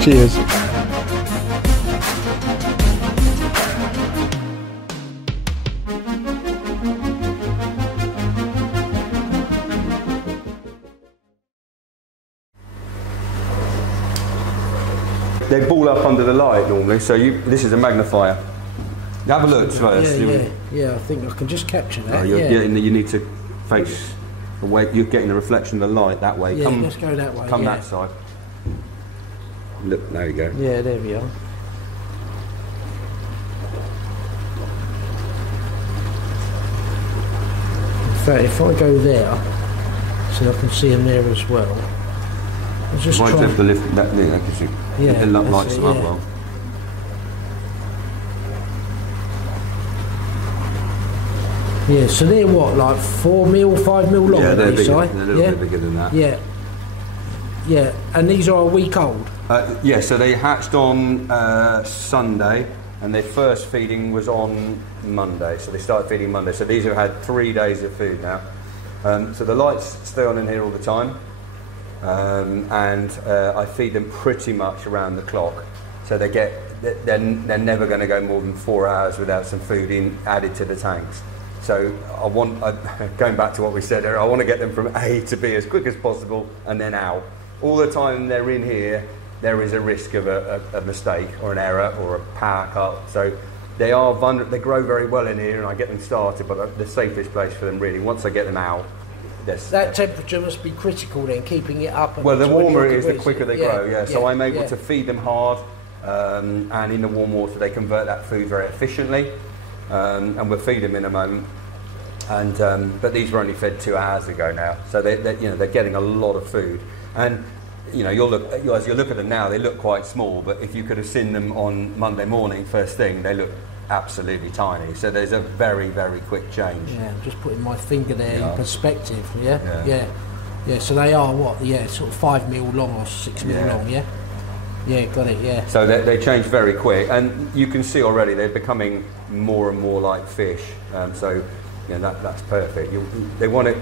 Cheers. They ball up under the light normally, so this is a magnifier. Have a look first. Yeah, I think I can just capture that. You need to face away. You're getting the reflection of the light that way. Yeah, let's go that way. Come that side. Look, there you go. Yeah, there we are. In fact, if I go there, so I can see them there as well. I'll just try. Lift that thing, that gives you. Yeah, it lights them up well. Yeah, so they're what, like 4 mil, 5 mil long? Yeah, they're bigger. They're a little bit bigger than that. Yeah. Yeah, and these are a week old? Yeah, so they hatched on Sunday, and their first feeding was on Monday. So they started feeding Monday. So these have had 3 days of food now. So the lights stay on in here all the time, and I feed them pretty much around the clock. So they're never going to go more than 4 hours without some food added to the tanks. So going back to what we said earlier, I want to get them from A to B as quick as possible and then out. All the time they're in here, there is a risk of a mistake or an error or a power cut. So they are vulnerable. They grow very well in here, and I get them started. But the safest place for them, really, once I get them out. That temperature must be critical then, keeping it up. Well, the warmer it is, the quicker they grow. Yeah. So I'm able to feed them hard, and in the warm water they convert that food very efficiently. And we'll feed them in a moment. And but these were only fed 2 hours ago now, so they're getting a lot of food. And as you look at them now, they look quite small. But if you could have seen them on Monday morning, first thing, they look absolutely tiny. So there's a very, very quick change. Yeah, I'm just putting my finger there in perspective. Yeah. So they are what? Yeah, sort of 5 mil long or 6 mil long. Yeah. Yeah, got it. Yeah. So they change very quick, and you can see already they're becoming more and more like fish. So that's perfect. They want it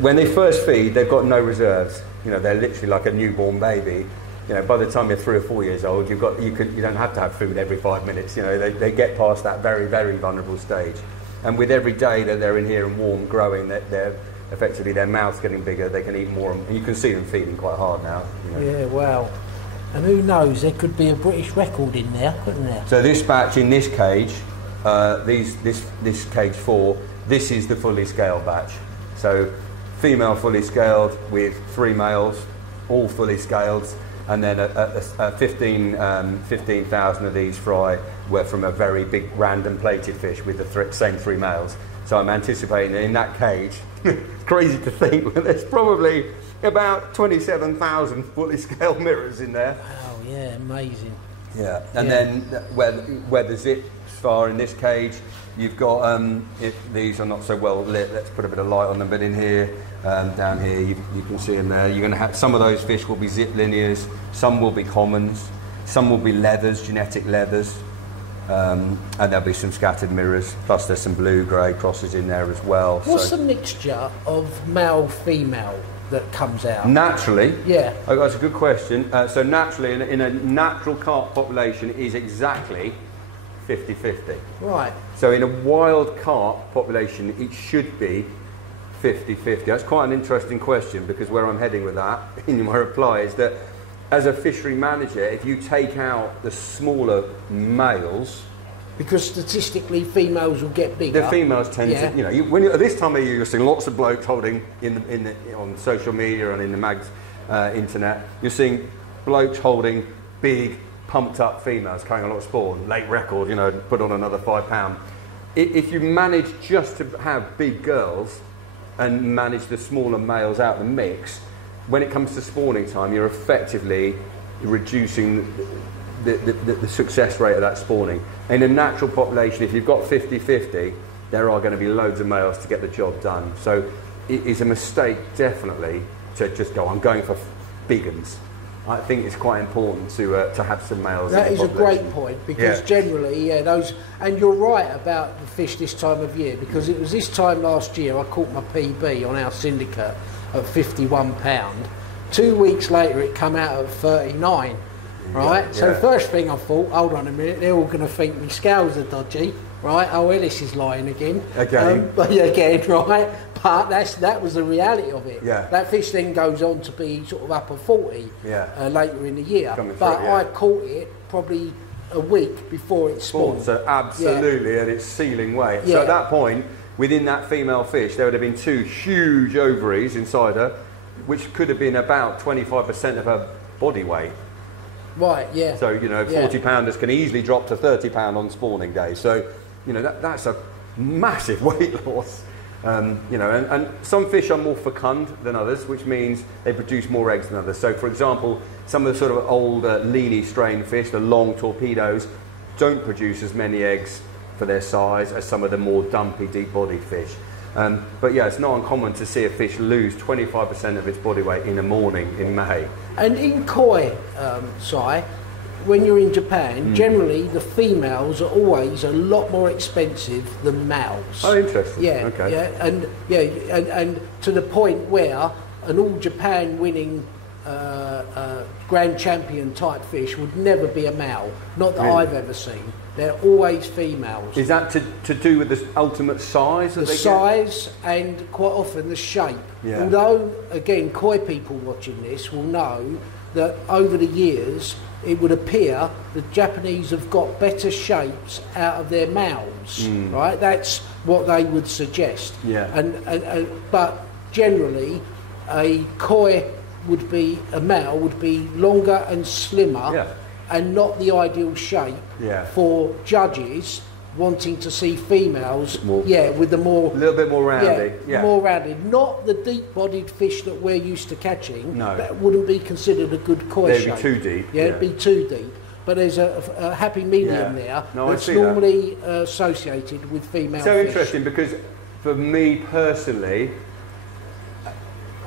when they first feed. They've got no reserves. They're literally like a newborn baby. By the time you're 3 or 4 years old, you don't have to have food every 5 minutes. They get past that very, very vulnerable stage. And with every day that they're in here and warm, growing, they're effectively their mouth's getting bigger. They can eat more, and you can see them feeding quite hard now. Yeah, wow. And who knows, there could be a British record in there, couldn't there? So this batch in this cage, this cage 4, this is the fully scaled batch. So female fully scaled with 3 males, all fully scaled, and then 15,000 of these fry were from a very big random plated fish with the same 3 males. So I'm anticipating that in that cage, it's crazy to think, but there's probably about 27,000 fully scaled mirrors in there. Wow, yeah, amazing. Yeah, and then where the zips are in this cage, you've got, these are not so well lit, let's put a bit of light on them, but in here, down here, you can see them there. You're going to have, some of those fish will be zip linears, some will be commons, some will be leathers, genetic leathers, and there'll be some scattered mirrors, plus there's some blue-grey crosses in there as well. What's the mixture of male-female that comes out? Naturally? Yeah. Oh, that's a good question. So naturally, in a natural carp population is exactly 50-50. Right. So in a wild carp population, it should be 50-50. That's quite an interesting question, because where I'm heading with that in my reply is that as a fishery manager, if you take out the smaller males, because statistically females will get bigger. The females tend to, when at this time of year, you're seeing lots of blokes holding on social media and in the mags, internet. You're seeing blokes holding big, pumped up females carrying a lot of spawn. Late record, put on another £5. If you manage just to have big girls and manage the smaller males out of the mix, when it comes to spawning time, you're effectively reducing the success rate of that spawning. In a natural population, if you've got 50-50, there are going to be loads of males to get the job done. So it is a mistake, definitely, to just go, I'm going for big uns. I think it's quite important to have some males. That is a great point, because generally, those, and you're right about the fish this time of year, because it was this time last year I caught my PB on our syndicate at £51. 2 weeks later it come out at 39, right? So the first thing I thought, hold on a minute, they're all going to think my scales are dodgy, right? Oh, Ellis is lying again. Again. Right? But that was the reality of it. Yeah. That fish then goes on to be sort of upper 40 later in the year. I caught it probably a week before it spawned. So absolutely at its ceiling weight. So at that point, within that female fish, there would have been 2 huge ovaries inside her, which could have been about 25% of her body weight. Right, yeah. So, 40 pounders can easily drop to 30 pound on spawning day. So, that's a massive weight loss. And some fish are more fecund than others, which means they produce more eggs than others. So, for example, some of the sort of old leany strain fish, the long torpedoes, don't produce as many eggs for their size as some of the more dumpy, deep-bodied fish. But yeah, it's not uncommon to see a fish lose 25% of its body weight in a morning in May. And in koi, Si, when you're in Japan, generally the females are always a lot more expensive than males. Oh, interesting. Yeah, okay. And to the point where an all Japan winning grand champion type fish would never be a male. Not that I've ever seen. They're always females. Is that to do with the ultimate size? The size and quite often the shape. Yeah. Although, again, koi people watching this will know that over the years it would appear the Japanese have got better shapes out of their males, right? That's what they would suggest. Yeah. But generally, a koi would be, a male would be longer and slimmer, and not the ideal shape for judges wanting to see females, with the more... A little bit more rounded. More rounded. Not the deep-bodied fish that we're used to catching. No. That wouldn't be considered a good koi shape. They'd be too deep. Yeah, it'd be too deep. But there's a happy medium there that's normally associated with female so fish. Interesting, because for me personally,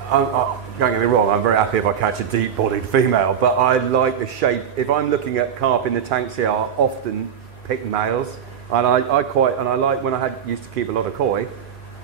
don't get me wrong, I'm very happy if I catch a deep-bodied female, but I like the shape. If I'm looking at carp in the tanks here, I often pick males, and I like when I used to keep a lot of koi.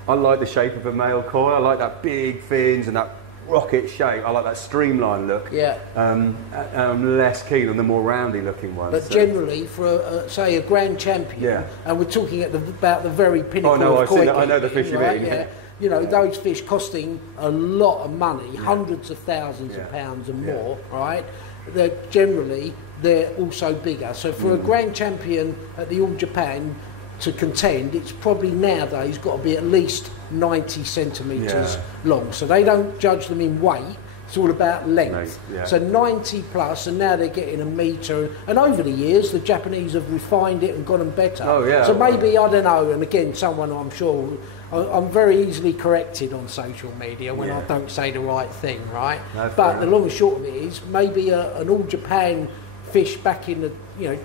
I like the shape of a male koi. I like that big fins and that rocket shape. I like that streamlined look. Yeah. And I'm less keen on the more roundy looking ones. But generally, for say a grand champion, and we're talking about the very pinnacle of koi. I know the fish you mean. Yeah. You know, those fish costing a lot of money, hundreds of thousands of pounds and more, right? They're also bigger. So for a grand champion at the All Japan to contend, it's probably nowadays got to be at least 90 centimetres long. So they don't judge them in weight, it's all about length. So 90 plus, and now they're getting a metre. And over the years, the Japanese have refined it and got them better. So maybe, I don't know, and again, someone I'm sure... I'm very easily corrected on social media when I don't say the right thing, right? No, but the long and short of it is, maybe an all Japan fish back in the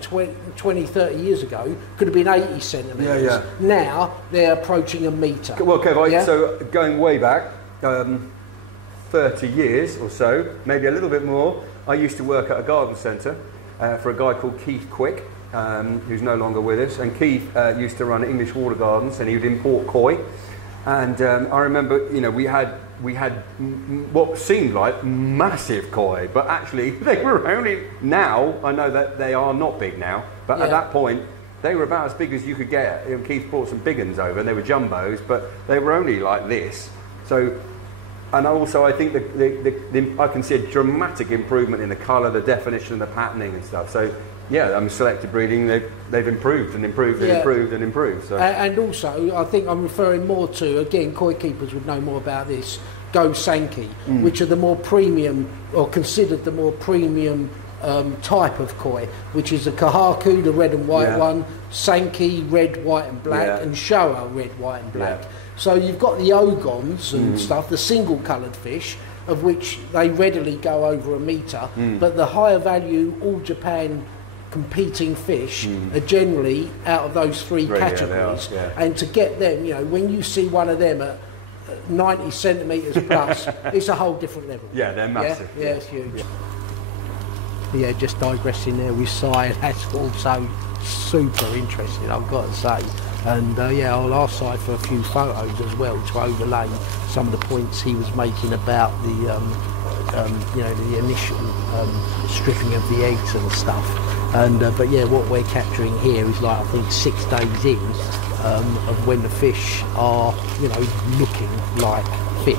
20, 30 years ago could have been 80 centimetres. Now they're approaching a metre. Well, Kev, so going way back 30 years or so, maybe a little bit more, I used to work at a garden centre for a guy called Keith Quick, who's no longer with us, and Keith used to run English water gardens, and he would import koi. And I remember, we had what seemed like massive koi, but actually they were only, now I know that they are not big now, but at that point they were about as big as you could get. Keith brought some big ones over, and they were jumbos, but they were only like this. So, and also I think I can see a dramatic improvement in the colour, the definition, the patterning and stuff. So selective breeding, they've improved and improved and improved and improved. So. And also, I think I'm referring more to, again, koi keepers would know more about this, Go Sankey, which are the more premium, or considered the more premium type of koi, which is the Kahaku, the red and white one, Sankey, red, white and black, and Showa, red, white and black. So you've got the Ogons and stuff, the single coloured fish, of which they readily go over a metre, but the higher value All Japan competing fish are generally out of those three categories. And to get them, you know, when you see one of them at 90 centimetres plus, it's a whole different level. Yeah, they're massive. Yeah, it's huge. Yeah, just digressing there with Si, that's also super interesting, I've got to say. And yeah, I'll ask Si for a few photos as well to overlay some of the points he was making about the, you know, the initial stripping of the eggs and stuff. And but yeah, what we're capturing here is like, I think 6 days in of when the fish are, you know, looking like fish,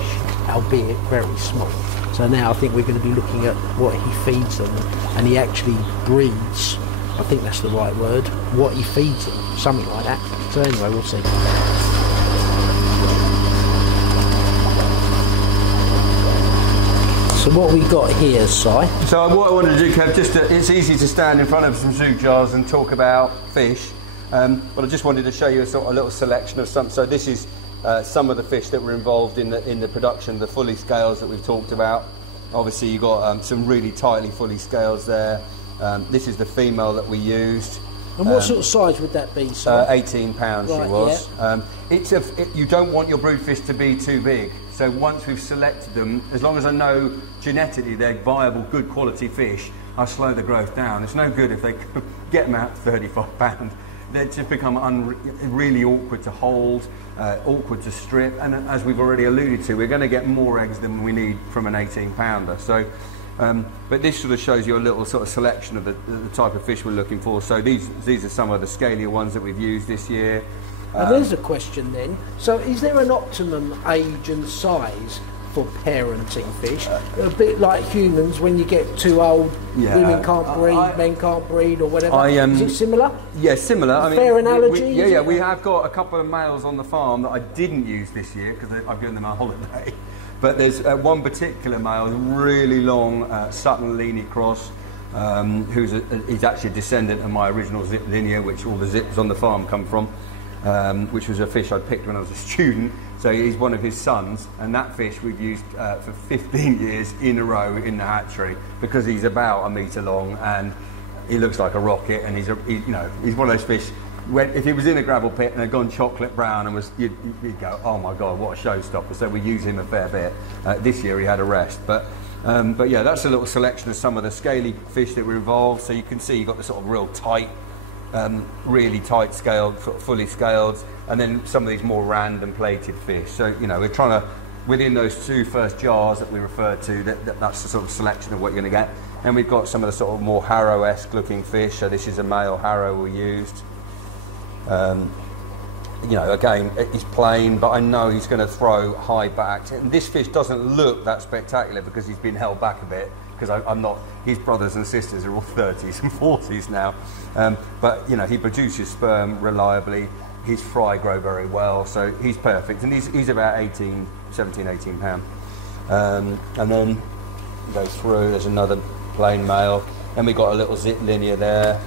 albeit very small. So now I think we're going to be looking at what he feeds them, and he actually breeds, I think that's the right word, what he feeds them, something like that. So anyway, we'll see. So what we got here, Si? So what I wanted to do, Kev, it's easy to stand in front of some zoo jars and talk about fish, but I just wanted to show you a little selection of some. So this is some of the fish that were involved in the production, the fully scales that we've talked about. Obviously you've got some really tightly fully scales there. This is the female that we used. And what sort of size would that be, sir? 18 pounds right, she was. Yeah. You don't want your brood fish to be too big. So once we've selected them, as long as I know genetically they're viable, good quality fish, I slow the growth down. It's no good if they get them out to 35 pounds. They just become really awkward to hold, awkward to strip, and as we've already alluded to, we're going to get more eggs than we need from an 18 pounder. So, but this sort of shows you a little sort of selection of the type of fish we're looking for. So these are some of the scalier ones that we've used this year. And there's a question then. So is there an optimum age and size for parenting fish? A bit like humans, when you get too old, women can't breed, men can't breed, or whatever. Is it similar? Yeah, similar. Fair analogy? We have got a couple of males on the farm that I didn't use this year because I've given them a holiday. But there's one particular male, really long Sutton Leany cross, he's actually a descendant of my original zip linear, which all the zips on the farm come from, which was a fish I picked when I was a student. So he's one of his sons, and that fish we've used for 15 years in a row in the hatchery because he's about 1 metre long and he looks like a rocket, and he's one of those fish. If he was in a gravel pit and had gone chocolate brown and you'd go, oh my God, what a showstopper. So we use him a fair bit. This year he had a rest, but yeah, that's a little selection of some of the scaly fish that were involved. So you can see you've got the sort of real tight, really tight scaled, fully scaled, and then some of these more random plated fish. So, you know, we're trying to, within those 2 first jars that we referred to, that's the sort of selection of what you're going to get. And we've got some of the sort of more harrow-esque looking fish. So this is a male harrow we used. You know, again, he's plain, but I know he's going to throw high back. And this fish doesn't look that spectacular because he's been held back a bit, because I'm not, his brothers and sisters are all 30s and 40s now. But, you know, he produces sperm reliably. His fry grow very well, so he's perfect. And he's about 17, 18 pound. And then go through, there's another plain male. And we've got a little zip linear there.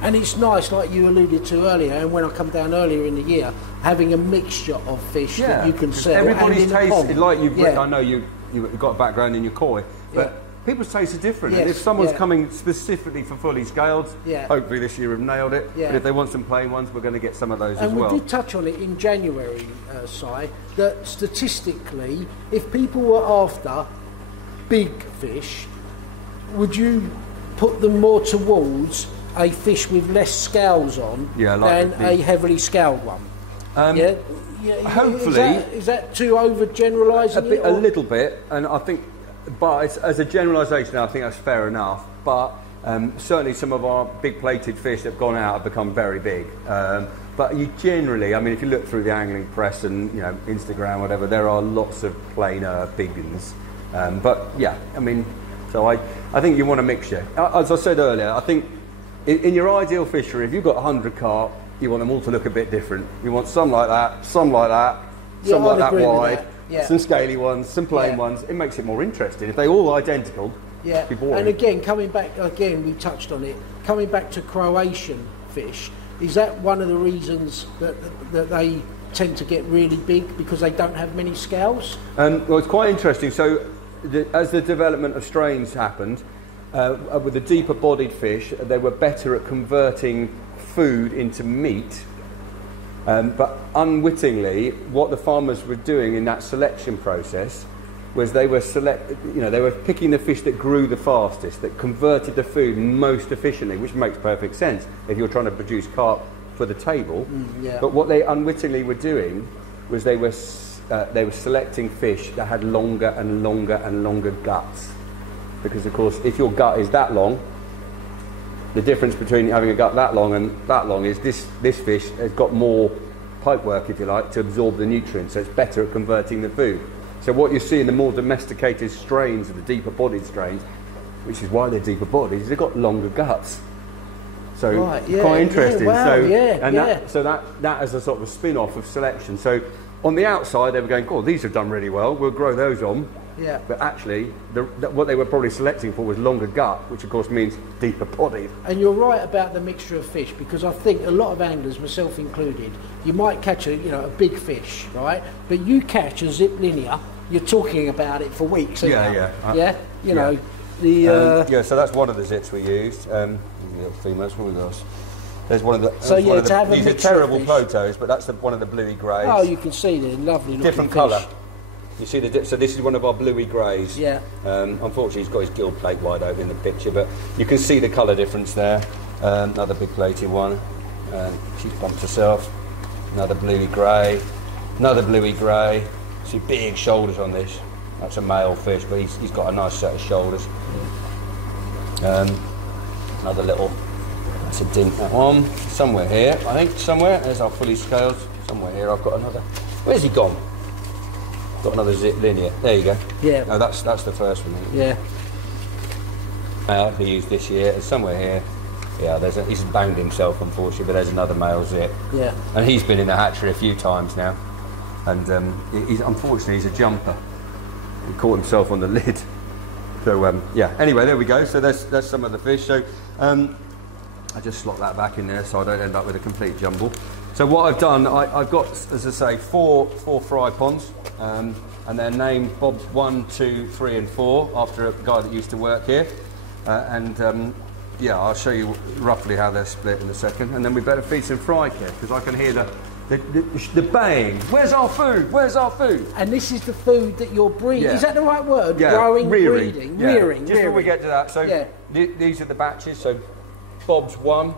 And it's nice, like you alluded to earlier, and when I come down earlier in the year, having a mixture of fish that you can sell. Everybody's taste, like I know you've got a background in your koi, but people's tastes are different. Yes, and if someone's coming specifically for fully scaled, hopefully this year have nailed it. Yeah. But if they want some plain ones, we're going to get some of those as well. And we did touch on it in January, Si, that statistically, if people were after big fish, would you put them more towards a fish with less scales on than a heavily scaled one? Hopefully. Is that too overgeneralising it? A little bit, and I think, but as a generalisation, I think that's fair enough. But certainly some of our big plated fish that have gone out have become very big. But you generally, I mean, if you look through the angling press and, you know, Instagram, whatever, there are lots of plainer big ones. But yeah, I mean, so I think you want a mixture. As I said earlier, I think in your ideal fishery, if you've got 100 carp, you want them all to look a bit different. You want some like that, some like that, some like that wide, some scaly ones, some plain ones. It makes it more interesting. If they're all identical, it'd be boring. And again, we touched on it, coming back to Croatian fish, is that one of the reasons that they tend to get really big, because they don't have many scales? Well, it's quite interesting. So as the development of strains happened, with the deeper bodied fish, they were better at converting food into meat. But unwittingly, what the farmers were doing in that selection process was they were they were picking the fish that grew the fastest, that converted the food most efficiently, which makes perfect sense if you're trying to produce carp for the table. But what they unwittingly were doing was they were selecting fish that had longer and longer and longer guts, because of course if your gut is that long, the difference between having a gut that long and that long is this fish has got more pipework, if you like, to absorb the nutrients, so it's better at converting the food. So what you see in the more domesticated strains, of the deeper bodied strains, which is why they're deeper bodied, is they've got longer guts. So quite interesting. That as a sort of a spin-off of selection. So on the outside they were going, "Oh, these have done really well, we'll grow those on." Yeah. But actually, what they were probably selecting for was longer gut, which of course means deeper bodied. And you're right about the mixture of fish, because I think a lot of anglers, myself included, you might catch a big fish, right? But you catch a zip linear, you're talking about it for weeks. So that's one of the zips we used. Little females, what we got? There's one of the. So these are terrible photos, but that's one of the bluey greys. Oh, you can see they're lovely. Different colour. You see the dip. So this is one of our bluey greys. Yeah. Unfortunately, he's got his gill plate wide open in the picture, but you can see the colour difference there. Another big plated one. She's bumped herself. Another bluey grey. Another bluey grey. See big shoulders on this. That's a male fish, but he's got a nice set of shoulders. Another little. That's a dint. That one somewhere here. I think somewhere. There's our fully scaled. Somewhere here. I've got another. Where's he gone? Got another zip linear. There you go. Yeah. No, that's the first one. Yeah. Male he used this year. It's somewhere here. Yeah, he's banged himself, unfortunately, but there's another male zip. Yeah. And he's been in the hatchery a few times now. And unfortunately, he's a jumper. He caught himself on the lid. So Anyway, there we go. So there's some of the fish. So I just slot that back in there so I don't end up with a complete jumble. So what I've done, I've got, as I say, four fry ponds, and they're named Bob's 1, 2, 3 and 4 after a guy that used to work here. I'll show you roughly how they're split in a second, and then we better feed some fry care, because I can hear the baying. Where's our food? Where's our food? And this is the food that you're breeding. Yeah. Is that the right word? Yeah. Growing, rearing. Breeding, yeah. rearing. Just when we get to that. So these are the batches. So Bob's 1,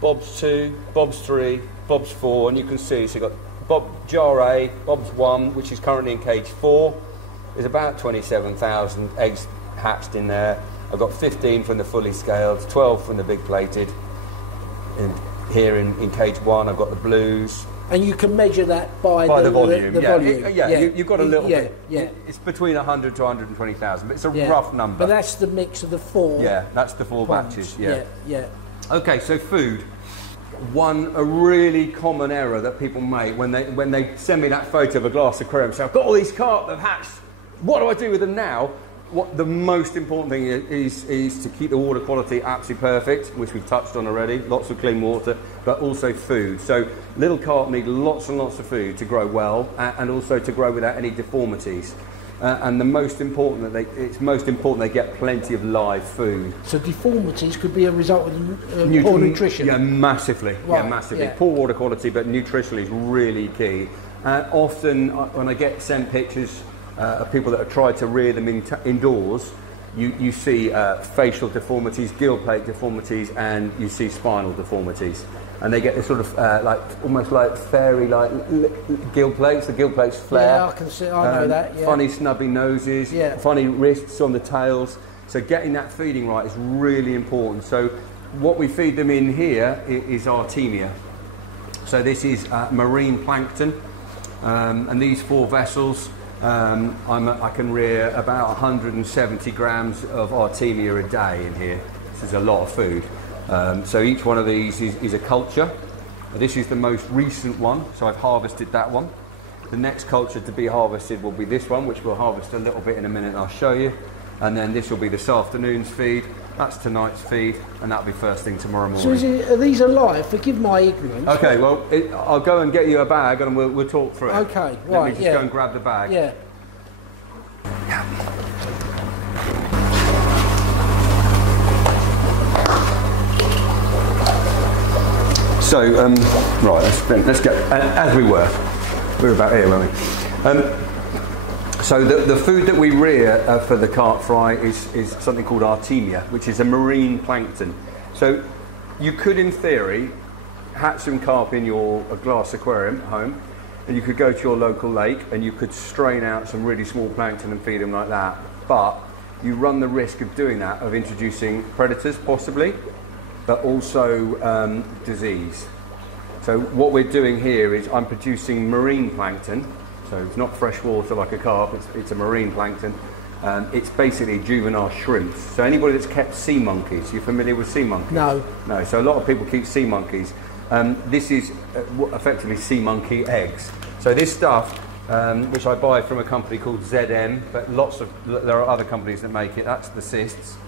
Bob's 2, Bob's 3, Bob's 4, and you can see, so you've got Jar A, Bob's 1, which is currently in cage 4. There's about 27,000 eggs hatched in there. I've got 15 from the fully scaled, 12 from the big plated. And here in cage 1, I've got the blues. And you can measure that by the volume. volume. You've got a little bit. Yeah. It's between 100 to 120,000, but it's a rough number. But that's the mix of the 4. Yeah, that's the 4 batches. Yeah. Okay, so food. A really common error that people make when they send me that photo of a glass aquarium, say, I've got all these carp that have hatched, what do I do with them now? What the most important thing is to keep the water quality absolutely perfect, which we've touched on already, lots of clean water, but also food. So little carp need lots and lots of food to grow well, and also to grow without any deformities. And it's most important they get plenty of live food. So deformities could be a result of poor nutrition? Yeah, massively. Right, yeah, massively. yeah. Poor water quality, but nutritionally is really key. Often, when I get sent pictures of people that have tried to rear them indoors, you see facial deformities, gill plate deformities, and you see spinal deformities. And they get this sort of almost like fairy-like gill plates. The gill plates flare. Yeah, I can see. I know that. Yeah. Funny snubby noses. Yeah. Funny wrists on the tails. So getting that feeding right is really important. So what we feed them in here is Artemia. So this is marine plankton, and these 4 vessels. I can rear about 170 grams of Artemia a day in here. This is a lot of food. So each one of these is a culture. This is the most recent one, so I've harvested that one. The next culture to be harvested will be this one, which we'll harvest a little bit in a minute and I'll show you. And then this will be this afternoon's feed, that's tonight's feed, and that'll be first thing tomorrow morning. So are these alive? Forgive my ignorance. Okay, well, I'll go and get you a bag and we'll talk through it. Okay, right, Let me just go and grab the bag. Yeah. So, right, let's get, as we were about here, weren't we? So the food that we rear for the carp fry is something called Artemia, which is a marine plankton. So you could, in theory, hatch some carp in a glass aquarium at home, and you could go to your local lake and you could strain out some really small plankton and feed them like that. But you run the risk of doing that, of introducing predators possibly, but also disease. So what we're doing here is I'm producing marine plankton. So it's not fresh water like a carp, it's a marine plankton. It's basically juvenile shrimps. So anybody that's kept sea monkeys, you familiar with sea monkeys? No. No, so a lot of people keep sea monkeys. This is effectively sea monkey eggs. So this stuff, which I buy from a company called ZM, but there are other companies that make it, that's the cysts.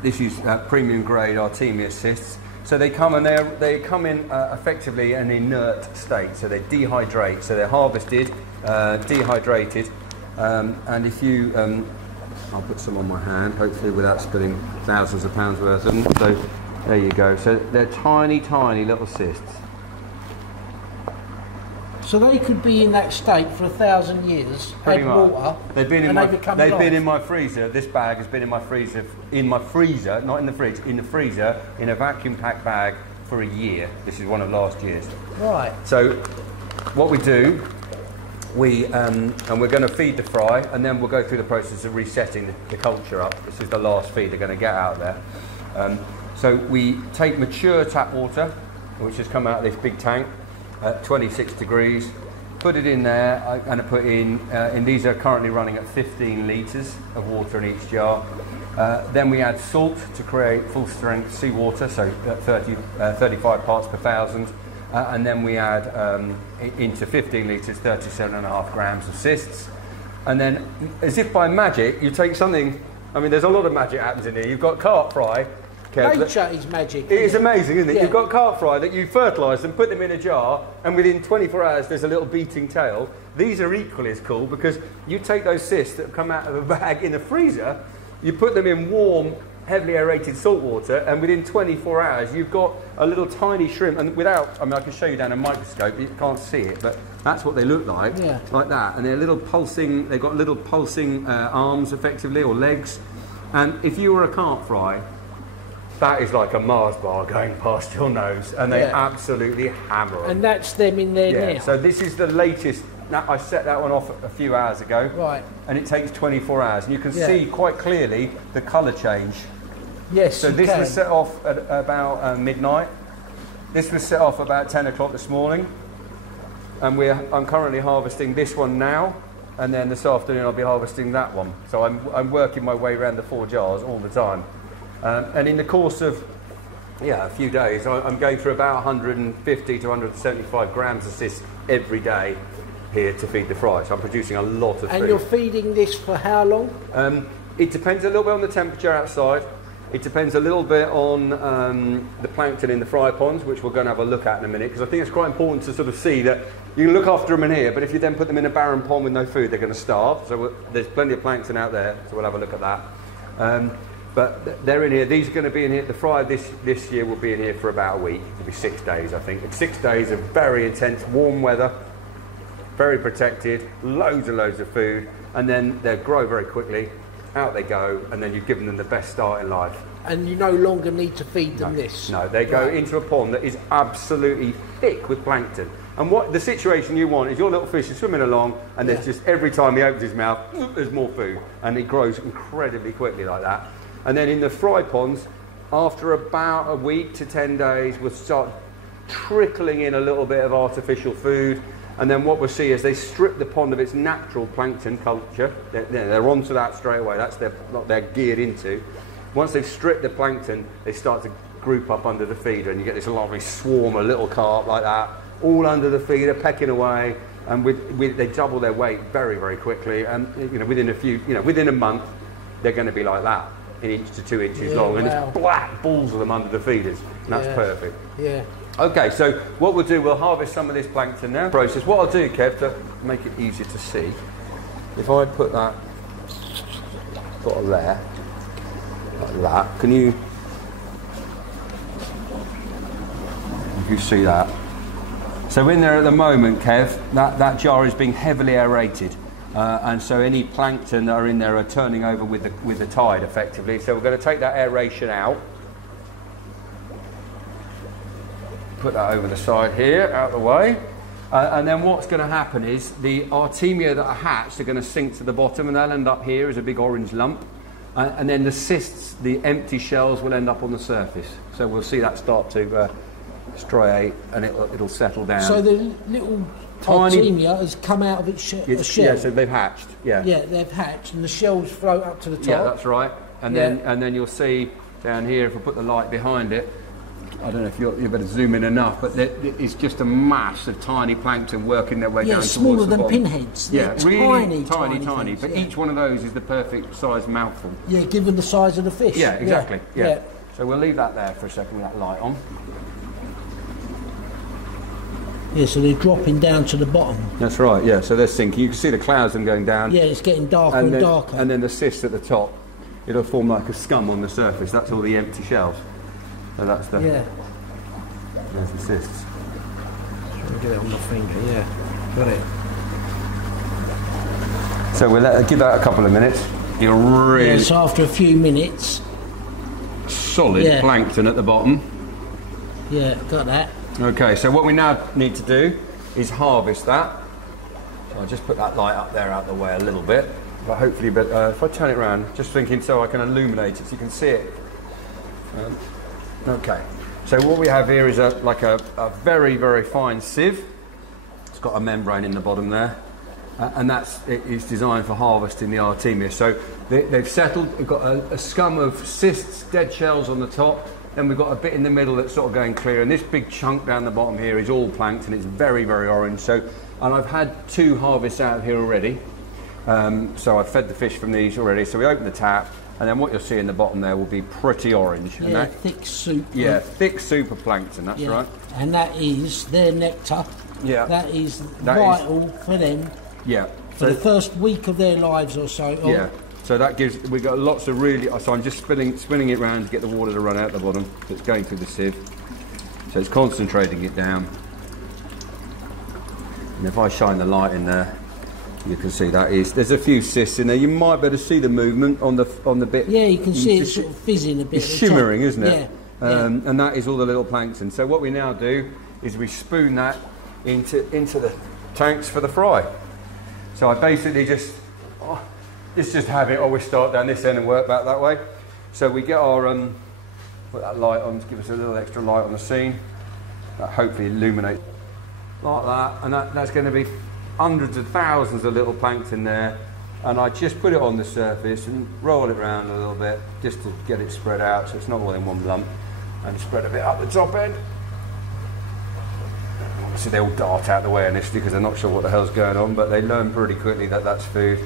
This is premium grade Artemia cysts. So they come and they come in effectively an inert state. So they dehydrate. So they're harvested, dehydrated, and if you, I'll put some on my hand, hopefully without spilling thousands of pounds worth of them. So there you go. So they're tiny, tiny little cysts. So they could be in that state for 1,000 years, Pretty had much. water, They've been in my freezer. This bag has been in my freezer, not in the fridge, in the freezer, in a vacuum packed bag for a year. This is one of last year's. Right. So what we do, and we're going to feed the fry, and then we'll go through the process of resetting the culture up. This is the last feed they're going to get out there. So we take mature tap water, which has come out of this big tank, at 26 degrees, put it in there. I'm going to put in these are currently running at 15 litres of water in each jar. Then we add salt to create full strength seawater, so 35 parts per thousand. And then we add into 15 litres 37.5 grams of cysts. And then, as if by magic, you take something, I mean, there's a lot of magic happens in here. You've got carp fry. Nature is magic. It is amazing, isn't it? Yeah. You've got carp fry that you fertilise and put them in a jar, and within 24 hours there's a little beating tail. These are equally as cool because you take those cysts that have come out of a bag in the freezer, you put them in warm, heavily aerated salt water, and within 24 hours you've got a little tiny shrimp. And I can show you down a microscope, you can't see it, but that's what they look like, like that. And they're they've got little pulsing arms effectively, or legs. And if you were a carp fry, that is like a Mars bar going past your nose, and they absolutely hammer them. And that's them in there now. So this is the latest. I set that one off a few hours ago, right? And it takes 24 hours, and you can see quite clearly the colour change. Yes. So this was set off at about midnight. This was set off about 10 o'clock this morning, and I'm currently harvesting this one now, and then this afternoon I'll be harvesting that one. So I'm working my way around the 4 jars all the time. And in the course of a few days, I'm going through about 150 to 175 grams of cysts every day here to feed the fry. So I'm producing a lot of food. And you're feeding this for how long? It depends a little bit on the temperature outside. It depends a little bit on the plankton in the fry ponds, which we're going to have a look at in a minute, because I think it's quite important to sort of see that you can look after them in here, but if you then put them in a barren pond with no food, they're going to starve. So there's plenty of plankton out there, so we'll have a look at that. But they're in here. These are going to be in here. The fry this year will be in here for about a week. It'll be 6 days, I think. It's 6 days of very intense warm weather, very protected, loads and loads of food, and then they'll grow very quickly. Out they go, and then you've given them the best start in life. And you no longer need to feed them this? No, they go into a pond that is absolutely thick with plankton. And what the situation you want is your little fish is swimming along, and there's just every time he opens his mouth, there's more food, and it grows incredibly quickly like that. And then in the fry ponds, after about a week to 10 days, we'll start trickling in a little bit of artificial food. And then what we'll see is they strip the pond of its natural plankton culture. They're onto that straight away. That's what they're geared into. Once they've stripped the plankton, they start to group up under the feeder, and you get this lovely swarm of little carp like that, all under the feeder, pecking away. And they double their weight very, very quickly. And within a month, they're going to be like that, 1 inch to 2 inches long, and it's black balls of them under the feeders, and that's perfect. Yeah. Okay, so what we'll do, we'll harvest some of this plankton now. Process. What I'll do, Kev, to make it easier to see, if I put that bottle there, like that, can you if you see that. So in there at the moment, Kev, that jar is being heavily aerated. And so any plankton that are in there are turning over with the tide effectively. So we're going to take that aeration out. Put that over the side here, out of the way. And then what's going to happen is the Artemia that are hatched are going to sink to the bottom, and they'll end up here as a big orange lump. And then the cysts, the empty shells, will end up on the surface. So we'll see that start to striate, and it'll settle down. So the little Artemia has come out of its shell. Yeah, so they've hatched. Yeah. Yeah, they've hatched, and the shells float up to the top. Yeah, that's right. And then you'll see down here, if I put the light behind it, I don't know if you better zoom in enough, but it's just a mass of tiny plankton working their way down towards the bottom. Yeah, smaller than pinheads. Yeah, really tiny. Things, but each one of those is the perfect size mouthful. Yeah, given the size of the fish. Yeah, exactly. Yeah. So we'll leave that there for a second with that light on. Yeah, so they're dropping down to the bottom. That's right, yeah, so they're sinking. You can see the clouds them going down. Yeah, it's getting darker and darker. And then the cyst at the top, it'll form like a scum on the surface. That's all the empty shells. So that's the... Yeah. There's the cysts. Trying to get it on my finger, yeah. Got it. So we'll give that a couple of minutes. You'll really... Yeah, so after a few minutes... Solid plankton at the bottom. Yeah, got that. Okay, so what we now need to do is harvest that. So I'll just put that light up there out the way a little bit. But hopefully, if I turn it around, just thinking so I can illuminate it so you can see it. Okay, so what we have here is a very, very fine sieve. It's got a membrane in the bottom there. And it is designed for harvesting the Artemia. So they've settled, we've got a scum of cysts, dead shells on the top. Then we've got a bit in the middle that's sort of going clear, and this big chunk down the bottom here is all plankton. It's very, very orange. And I've had 2 harvests out of here already. So I've fed the fish from these already. So we open the tap, and then what you'll see in the bottom there will be pretty orange. Yeah, and that, thick soup. Yeah, thick soup of plankton, that's right. And that is their nectar. Yeah. That is vital for them. Yeah. For the first week of their lives or so. Yeah. So that gives, we've got lots of really, so I'm just spinning it round to get the water to run out the bottom. So it's going through the sieve. So it's concentrating it down. And if I shine the light in there, you can see there's a few cysts in there. You might better see the movement on the bit. Yeah, you can see it sort of fizzing a bit. It's shimmering, isn't it? Yeah. And that is all the little plankton. So what we now do is we spoon that into the tanks for the fry. So I basically just have it always start down this end and work back that way. So we get our, put that light on to give us a little extra light on the scene. That hopefully illuminates like that. And that's going to be hundreds of thousands of little plankton there. And I just put it on the surface and roll it around a little bit just to get it spread out so it's not all in one lump. And spread a bit up the top end. Obviously they all dart out the way initially because they're not sure what the hell's going on, but they learn pretty quickly that that's food.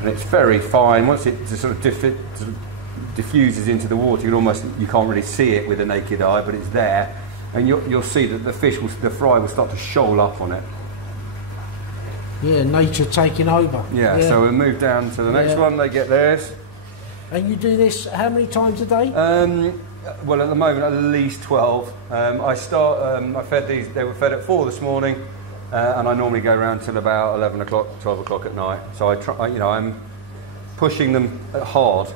And it's very fine. Once it sort of diffuses into the water, you can't really see it with the naked eye, but it's there, and you'll see that the fry will start to shoal up on it. Yeah, nature taking over. Yeah. So we'll move down to the next one. They get theirs. And you do this how many times a day? Well, at the moment, at least 12. I fed these. They were fed at 4 this morning. And I normally go around till about 11 o'clock, 12 o'clock at night. So I'm pushing them hard.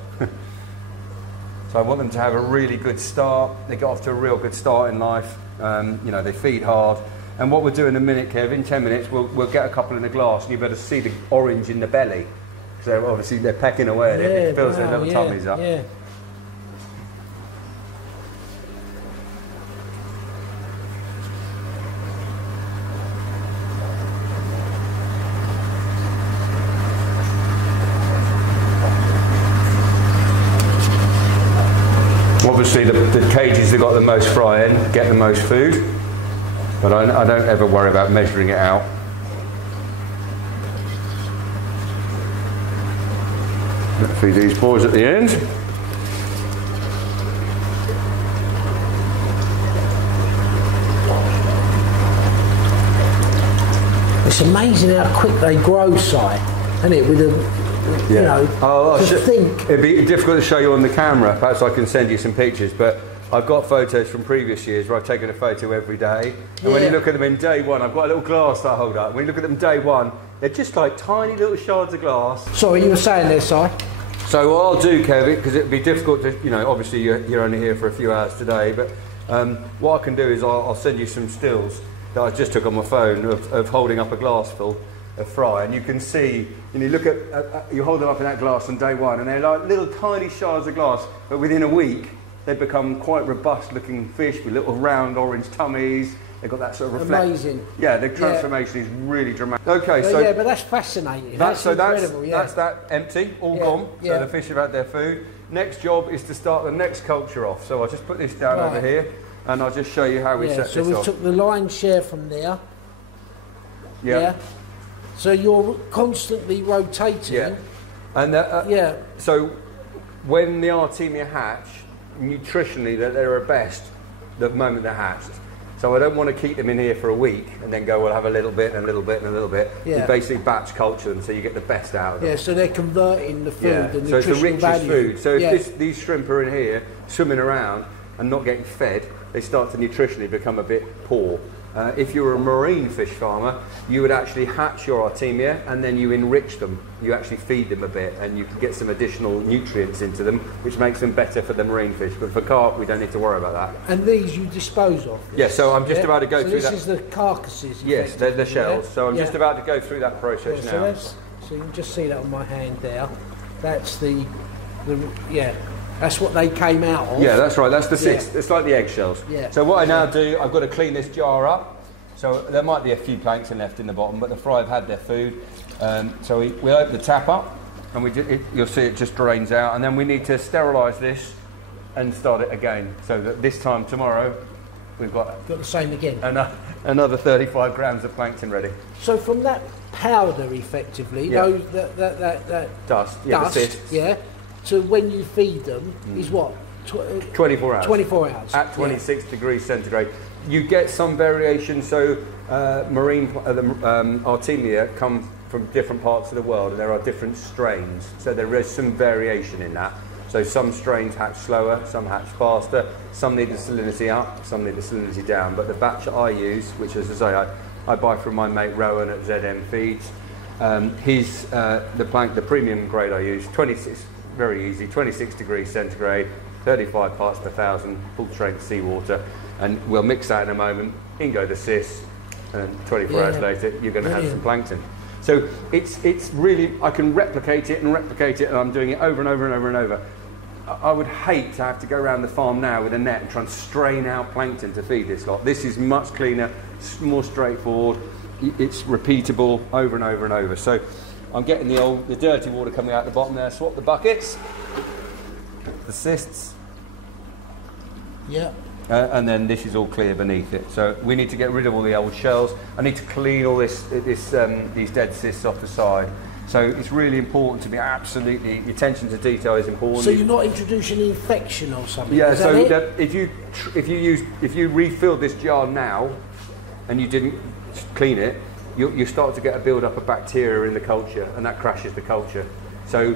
So I want them to have a really good start. They get off to a real good start in life. They feed hard. And what we'll do in a minute, Kev, in 10 minutes, we'll get a couple in a glass, and you better see the orange in the belly. So obviously they're pecking away at it. It fills their little tummies up. Yeah. Obviously the cages that got the most fry in get the most food, but I don't ever worry about measuring it out. Feed these boys at the end. It's amazing how quick they grow, Si, isn't it? With It'd think. be difficult to show you on the camera. Perhaps I can send you some pictures, but I've got photos from previous years where I've taken a photo every day. And when you look at them in day one, I've got a little glass that I hold up. When you look at them day one, they're just like tiny little shards of glass. Sorry, you were saying there, Si? So what I'll do, Kevin, because it'd be difficult to, you know, obviously you're only here for a few hours today, but what I can do is I'll send you some stills that I just took on my phone of holding up a glassful of fry, and you can see, you know, you look at, you hold them up in that glass on day one, and they're like little tiny shards of glass, but within a week they become quite robust looking fish with little round orange tummies. They've got that sort of reflect. Amazing. Yeah, the transformation is really dramatic. Okay, so yeah, but that's fascinating. That's incredible. That's that empty, all gone. So the fish have had their food. Next job is to start the next culture off. So I'll just put this down over here, and I'll just show you how we set this off. So we took the lion's share from there. Yeah. So you're constantly rotating. Yeah. And so when the Artemia hatch, nutritionally they're at best the moment they're hatched. So I don't want to keep them in here for a week and then go, we'll have a little bit and a little bit and a little bit. Yeah. You basically batch culture them so you get the best out of them. Yeah, so they're converting the food, the nutritional value. So it's the richest food. So if these shrimp are in here swimming around and not getting fed, they start to nutritionally become a bit poor. If you were a marine fish farmer, you would actually hatch your Artemia and then you enrich them. You actually feed them a bit and you can get some additional nutrients into them, which makes them better for the marine fish. But for carp, we don't need to worry about that. And these you dispose of? Yeah, so I'm just about to go through that. So this is the carcasses? Yes, they're the shells. Yeah? So I'm just about to go through that process now. So you can just see that on my hand there. That's that's what they came out of. Yeah, that's right. That's the cyst. It's like the eggshells. Yeah. So what I now do, I've got to clean this jar up. So there might be a few plankton left in the bottom, but the fry have had their food. So we open the tap up, and you'll see it just drains out. And then we need to sterilise this and start it again. So that this time tomorrow, we've got the same again. Another 35 grams of plankton ready. So from that powder, effectively, that dust, the cysts. To when you feed them is what? 24 hours. 24 hours. At 26 degrees centigrade. You get some variation, so marine Artemia come from different parts of the world and there are different strains. So there is some variation in that. So some strains hatch slower, some hatch faster, some need the salinity up, some need the salinity down. But the batch that I use, which as I say, I buy from my mate Rowan at ZM Feeds, the premium grade I use, 26, very easy, 26 degrees centigrade, 35 parts per thousand, full strength seawater, and we'll mix that in a moment. In go the cysts, and 24 hours later, you're going to have some plankton. So it's really, I can replicate it, and I'm doing it over and over and over and over. I would hate to have to go around the farm now with a net and try and strain out plankton to feed this lot. This is much cleaner, more straightforward. It's repeatable over and over and over. So I'm getting the dirty water coming out the bottom there. Swap the buckets, the cysts. Yeah. And then this is all clear beneath it. So we need to get rid of all the old shells. I need to clean all these dead cysts off the side. So it's really important to be absolutely, the attention to detail is important. So you're not introducing infection or something? Yeah, so that if you refilled this jar now and you didn't clean it, you start to get a build-up of bacteria in the culture, and that crashes the culture. So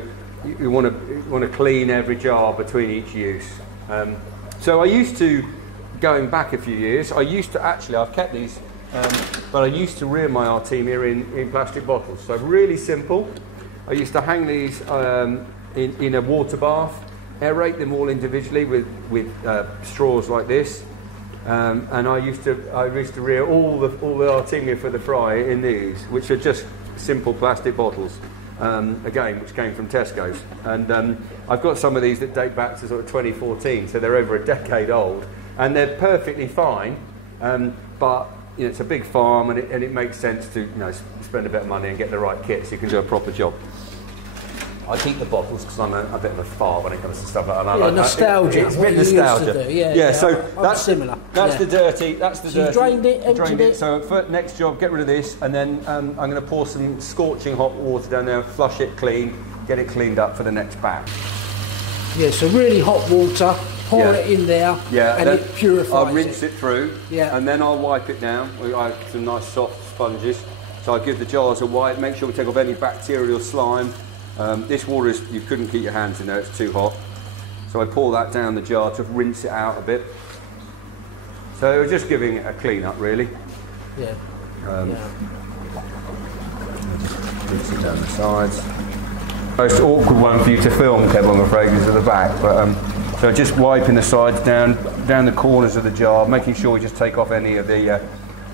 you want to clean every jar between each use. So I used to, going back a few years, I've kept these, but I used to rear my Artemia in plastic bottles. So really simple. I used to hang these in a water bath, aerate them all individually with straws like this, and I used to rear all the Artemia for the fry in these, which are just simple plastic bottles. Again, which came from Tesco's, and I've got some of these that date back to sort of 2014, so they're over a decade old, and they're perfectly fine. But you know, it's a big farm, and it makes sense to spend a bit of money and get the right kit so you can do a proper job. I keep the bottles because I'm a bit of a fart when it comes to stuff like that. Nostalgia. It's a bit nostalgia. So that's similar. That's the dirty. That's the dirty. You drained it, emptied it. So for next job, get rid of this, and then I'm going to pour some scorching hot water down there, flush it clean, get it cleaned up for the next batch. Yeah. So really hot water. Pour it in there, and it purifies. I'll rinse it through, and then I'll wipe it down. I have some nice soft sponges. So I give the jars a wipe. Make sure we take off any bacterial slime. This water you couldn't keep your hands in there, it's too hot. So I pour that down the jar to rinse it out a bit. So we're just giving it a clean up, really. Yeah. Rinse it down the sides. Most awkward one for you to film, Kev, I'm afraid, is at the back. But so just wiping the sides down the corners of the jar, making sure we just take off any of the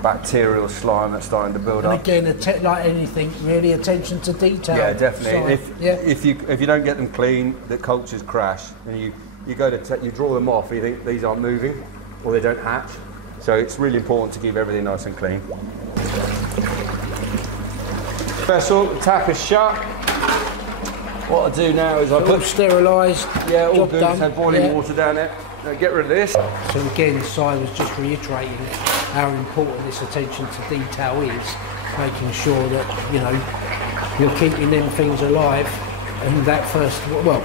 bacterial slime that's starting to build up. And again, like anything, really attention to detail. Yeah, definitely. If you don't get them clean, the cultures crash, and you go to you draw them off, you think these aren't moving, or they don't hatch. So it's really important to keep everything nice and clean. Vessel, tap is shut. What I do now is I put sterilised. Yeah, all job good. done. Have boiling water down there. Now get rid of this. So again, Si was just reiterating how important this attention to detail is, making sure that you're keeping them things alive. And that first, well,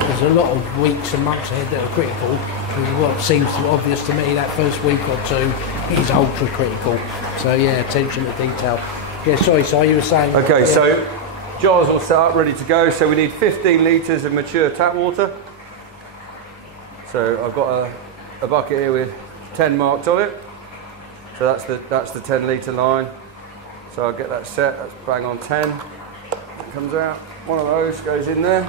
there's a lot of weeks and months ahead that are critical. And what seems obvious to me, that first week or two is ultra critical. So yeah, attention to detail. Yeah, sorry, Si, you were saying. Okay, so jars all set up, ready to go. So we need 15 litres of mature tap water. So I've got a bucket here with 10 marked on it. So that's the 10 litre line. So I'll get that set. That's bang on 10. It comes out. One of those goes in there.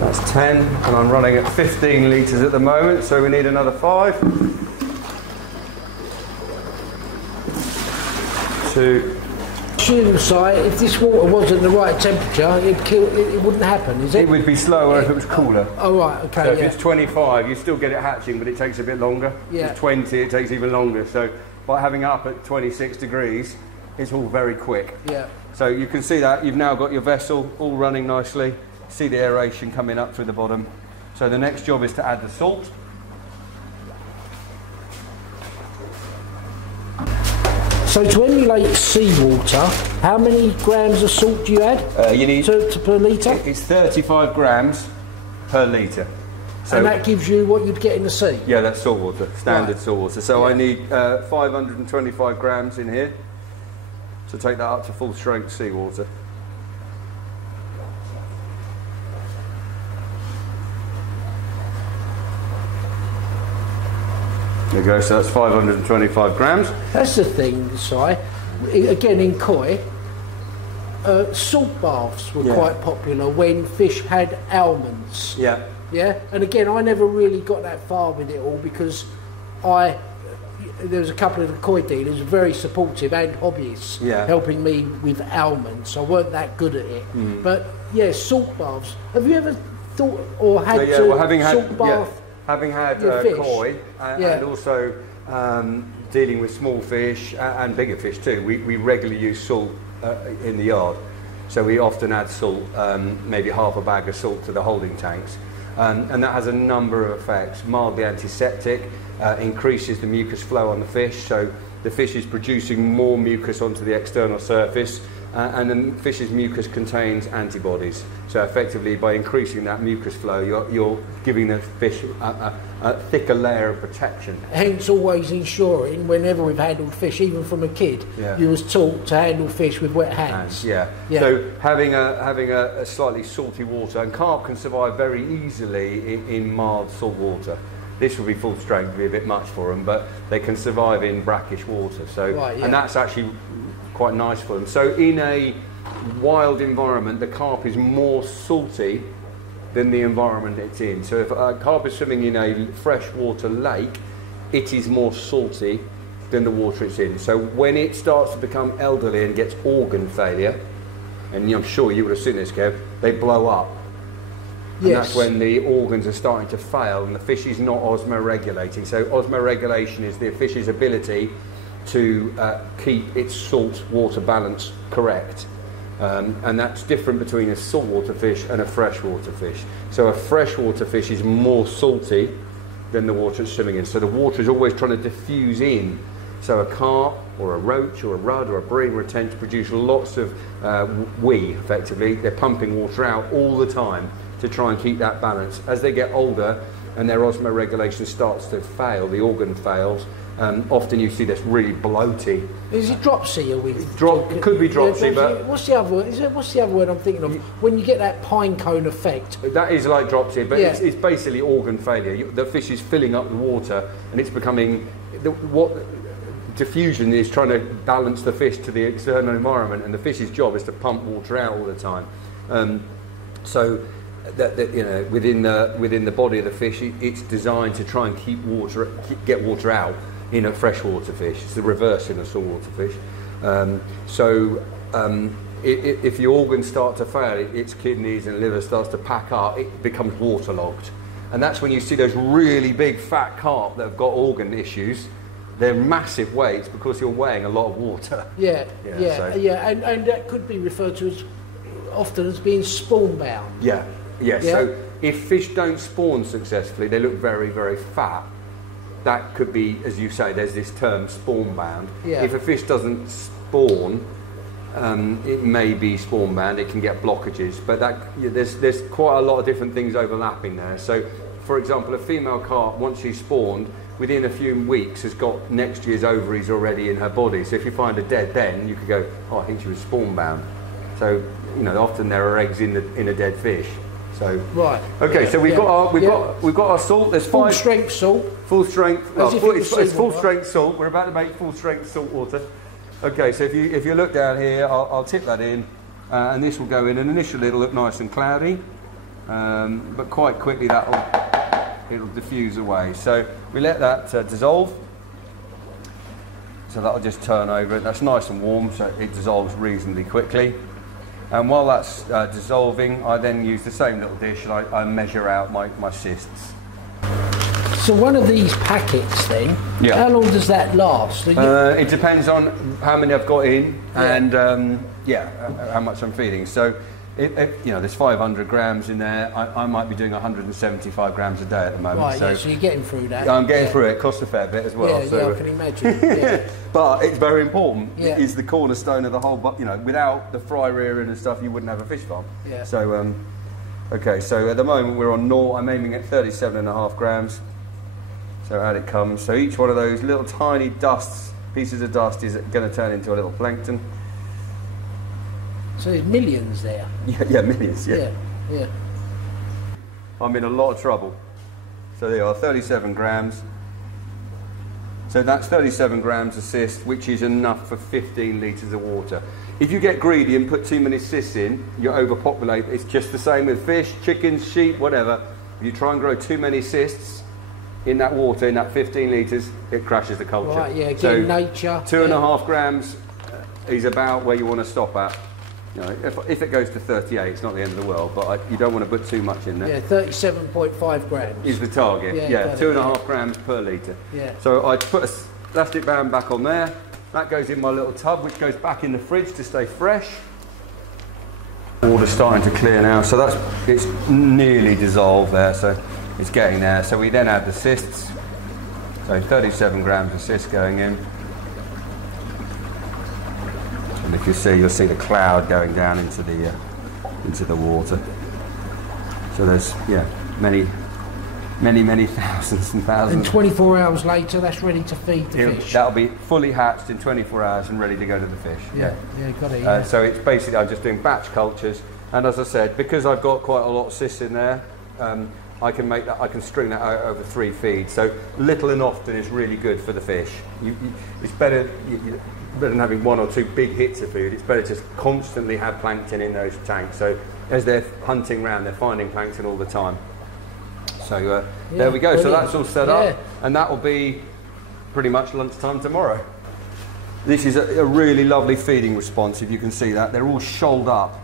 That's 10, and I'm running at 15 litres at the moment, so we need another 5. 2. Shooting site, if this water wasn't the right temperature, it wouldn't happen, is it? It would be slower if it was cooler. Oh, right, okay. So if it's 25, you still get it hatching, but it takes a bit longer. Yeah. If it's 20, it takes even longer. So by having it up at 26 degrees, it's all very quick. Yeah. So you can see that you've now got your vessel all running nicely. See the aeration coming up through the bottom. So the next job is to add the salt. So to emulate seawater, how many grams of salt do you add? You need per litre? It's 35 grams per litre. So and that gives you what you'd get in the sea? Yeah, that's salt water, standard Right. salt water. So Yeah. I need 525 grams in here to take that up to full strength seawater. There you go, so that's 525 grams. That's the thing, Si. Again, in Koi, salt baths were quite popular when fish had almonds. Yeah. Yeah, and again, I never really got that far with it all because there was a couple of the Koi dealers very supportive and hobbyists helping me with almonds. So I weren't that good at it. But yeah, salt baths. Have you ever thought or had salt bath? Having had koi and also dealing with small fish and bigger fish too, we regularly use salt in the yard. So we often add salt, maybe half a bag of salt to the holding tanks. And that has a number of effects. Mildly antiseptic, increases the mucus flow on the fish, so the fish is producing more mucus onto the external surface, and the fish's mucus contains antibodies. So effectively, by increasing that mucus flow, you're giving the fish a thicker layer of protection. Hence always ensuring, whenever we've handled fish, even from a kid, you was taught to handle fish with wet hands. So having a slightly salty water, and carp can survive very easily in mild salt water. This would be full strength, would be a bit much for them, but they can survive in brackish water. So, and that's actually quite nice for them. So in a wild environment, the carp is more salty than the environment it's in. So if a carp is swimming in a freshwater lake, it is more salty than the water it's in. So when it starts to become elderly and gets organ failure, and I'm sure you would have seen this, Kev, they blow up. And that's when the organs are starting to fail and the fish is not osmoregulating. So osmoregulation is the fish's ability to keep its salt water balance correct. And that's different between a saltwater fish and a freshwater fish. So a freshwater fish is more salty than the water it's swimming in. So the water is always trying to diffuse in. So a carp or a roach or a rudd or a bream will tend to produce lots of effectively. They're pumping water out all the time to try and keep that balance. As they get older and their osmoregulation starts to fail, the organ fails, often you see this really bloaty. Is it dropsy? It could be dropsy, but what's the other word? What's the other word I'm thinking of? When you get that pine cone effect. That is like dropsy, but it's basically organ failure. The fish is filling up the water, and it's becoming diffusion is trying to balance the fish to the external environment, and the fish's job is to pump water out all the time. So that within the body of the fish, it's designed to try and get water out in a freshwater fish. It's the reverse in a saltwater fish. If the organs start to fail, its kidneys and liver starts to pack up, it becomes waterlogged, and that's when you see those really big fat carp that have got organ issues. They're massive weights because you're weighing a lot of water. And that could be referred to as often as being spawn bound. Yeah. So if fish don't spawn successfully, they look very, very fat. That could be, as you say, there's this term spawn bound. If a fish doesn't spawn, it may be spawn bound. It can get blockages, but there's quite a lot of different things overlapping there. So, for example, a female carp, once she's spawned, within a few weeks has got next year's ovaries already in her body. So if you find her dead then, you could go, oh, I think she was spawn bound. So, often there are eggs in a dead fish. So right. Okay, so we've got our salt. There's full strength salt. Full strength. It's full strength salt. We're about to make full strength salt water. Okay, so if you look down here, I'll tip that in, and this will go in. And initially it'll look nice and cloudy, but quite quickly it'll diffuse away. So we let that dissolve. So that'll just turn over. That's nice and warm, so it dissolves reasonably quickly. And while that's dissolving, I then use the same little dish and I measure out my cysts. So one of these packets then, how long does that last? It depends on how many I've got in and how much I'm feeding. So there's 500 grams in there. I might be doing 175 grams a day at the moment. Right, so you're getting through that. I'm getting through it. It costs a fair bit as well. Yeah, I can imagine. But it's very important. It is the cornerstone of the whole. But without the fry rearing and stuff, you wouldn't have a fish farm. Yeah. So okay. So at the moment we're on naught. I'm aiming at 37.5 grams. So out it comes. So each one of those little tiny pieces of dust is going to turn into a little plankton. So there's millions there. Yeah, millions, yeah. I'm in a lot of trouble. So there are 37 grams. So that's 37 grams of cyst, which is enough for 15 litres of water. If you get greedy and put too many cysts in, you overpopulate. It's just the same with fish, chickens, sheep, whatever. If you try and grow too many cysts in that water, in that 15 litres, it crashes the culture. Right, yeah, again, nature. 2.5 grams is about where you want to stop at. If it goes to 38, it's not the end of the world, but you don't want to put too much in there. Yeah, 37.5 grams. Is the target, 2.5 grams per litre. Yeah. So I put a plastic band back on there. That goes in my little tub, which goes back in the fridge to stay fresh. Water's starting to clear now, so it's nearly dissolved there, so it's getting there. So we then add the cysts. So 37 grams of cysts going in. And if you'll see the cloud going down into the water. So there's many thousands and thousands. And 24 hours later, that's ready to feed the fish. That'll be fully hatched in 24 hours and ready to go to the fish. Yeah, got it. So it's basically I'm just doing batch cultures, and as I said, because I've got quite a lot of cysts in there, I can string that out over 3 feeds. So little and often is really good for the fish. It's better. Rather than having 1 or 2 big hits of food, it's better to constantly have plankton in those tanks. So as they're hunting around, they're finding plankton all the time. So there we go. Brilliant. So that's all set up, and that will be pretty much lunchtime tomorrow. This is a really lovely feeding response. If you can see that, they're all shoaled up,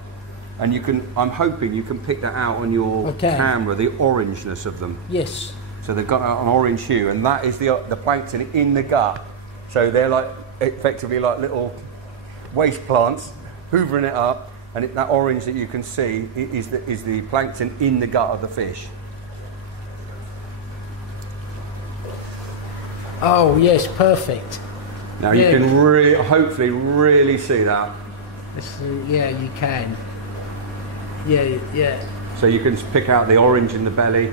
and I'm hoping you can pick that out on your camera, the orangeness of them. Yes. So they've got an orange hue, and that is the plankton in the gut. So they're effectively like little waste plants, hoovering it up, and that orange that you can see is the plankton in the gut of the fish. Oh yes, perfect. Now you can hopefully really see that. Yeah, you can. Yeah. So you can pick out the orange in the belly.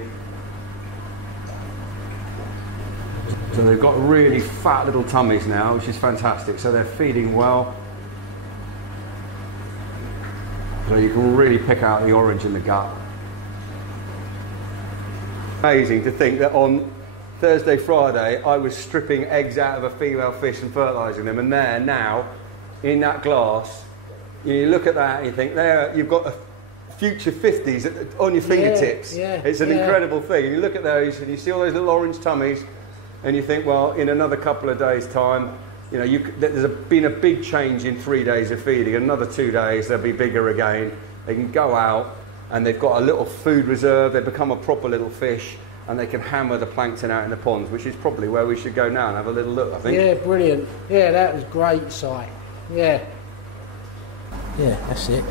So they've got really fat little tummies now, which is fantastic. So they're feeding well. So you can really pick out the orange in the gut. Amazing to think that on Thursday, Friday, I was stripping eggs out of a female fish and fertilising them, and they're now in that glass. You look at that and you think, there, you've got a future 50s on your fingertips. It's an incredible thing. And you look at those and you see all those little orange tummies, and you think, well, in another couple of days' time, you know, there's been a big change in 3 days of feeding. Another 2 days, they'll be bigger again. They can go out and they've got a little food reserve. They become a proper little fish, and they can hammer the plankton out in the ponds, which is probably where we should go now and have a little look, I think. Yeah, brilliant. Yeah, that was great sight. Yeah. Yeah, that's it.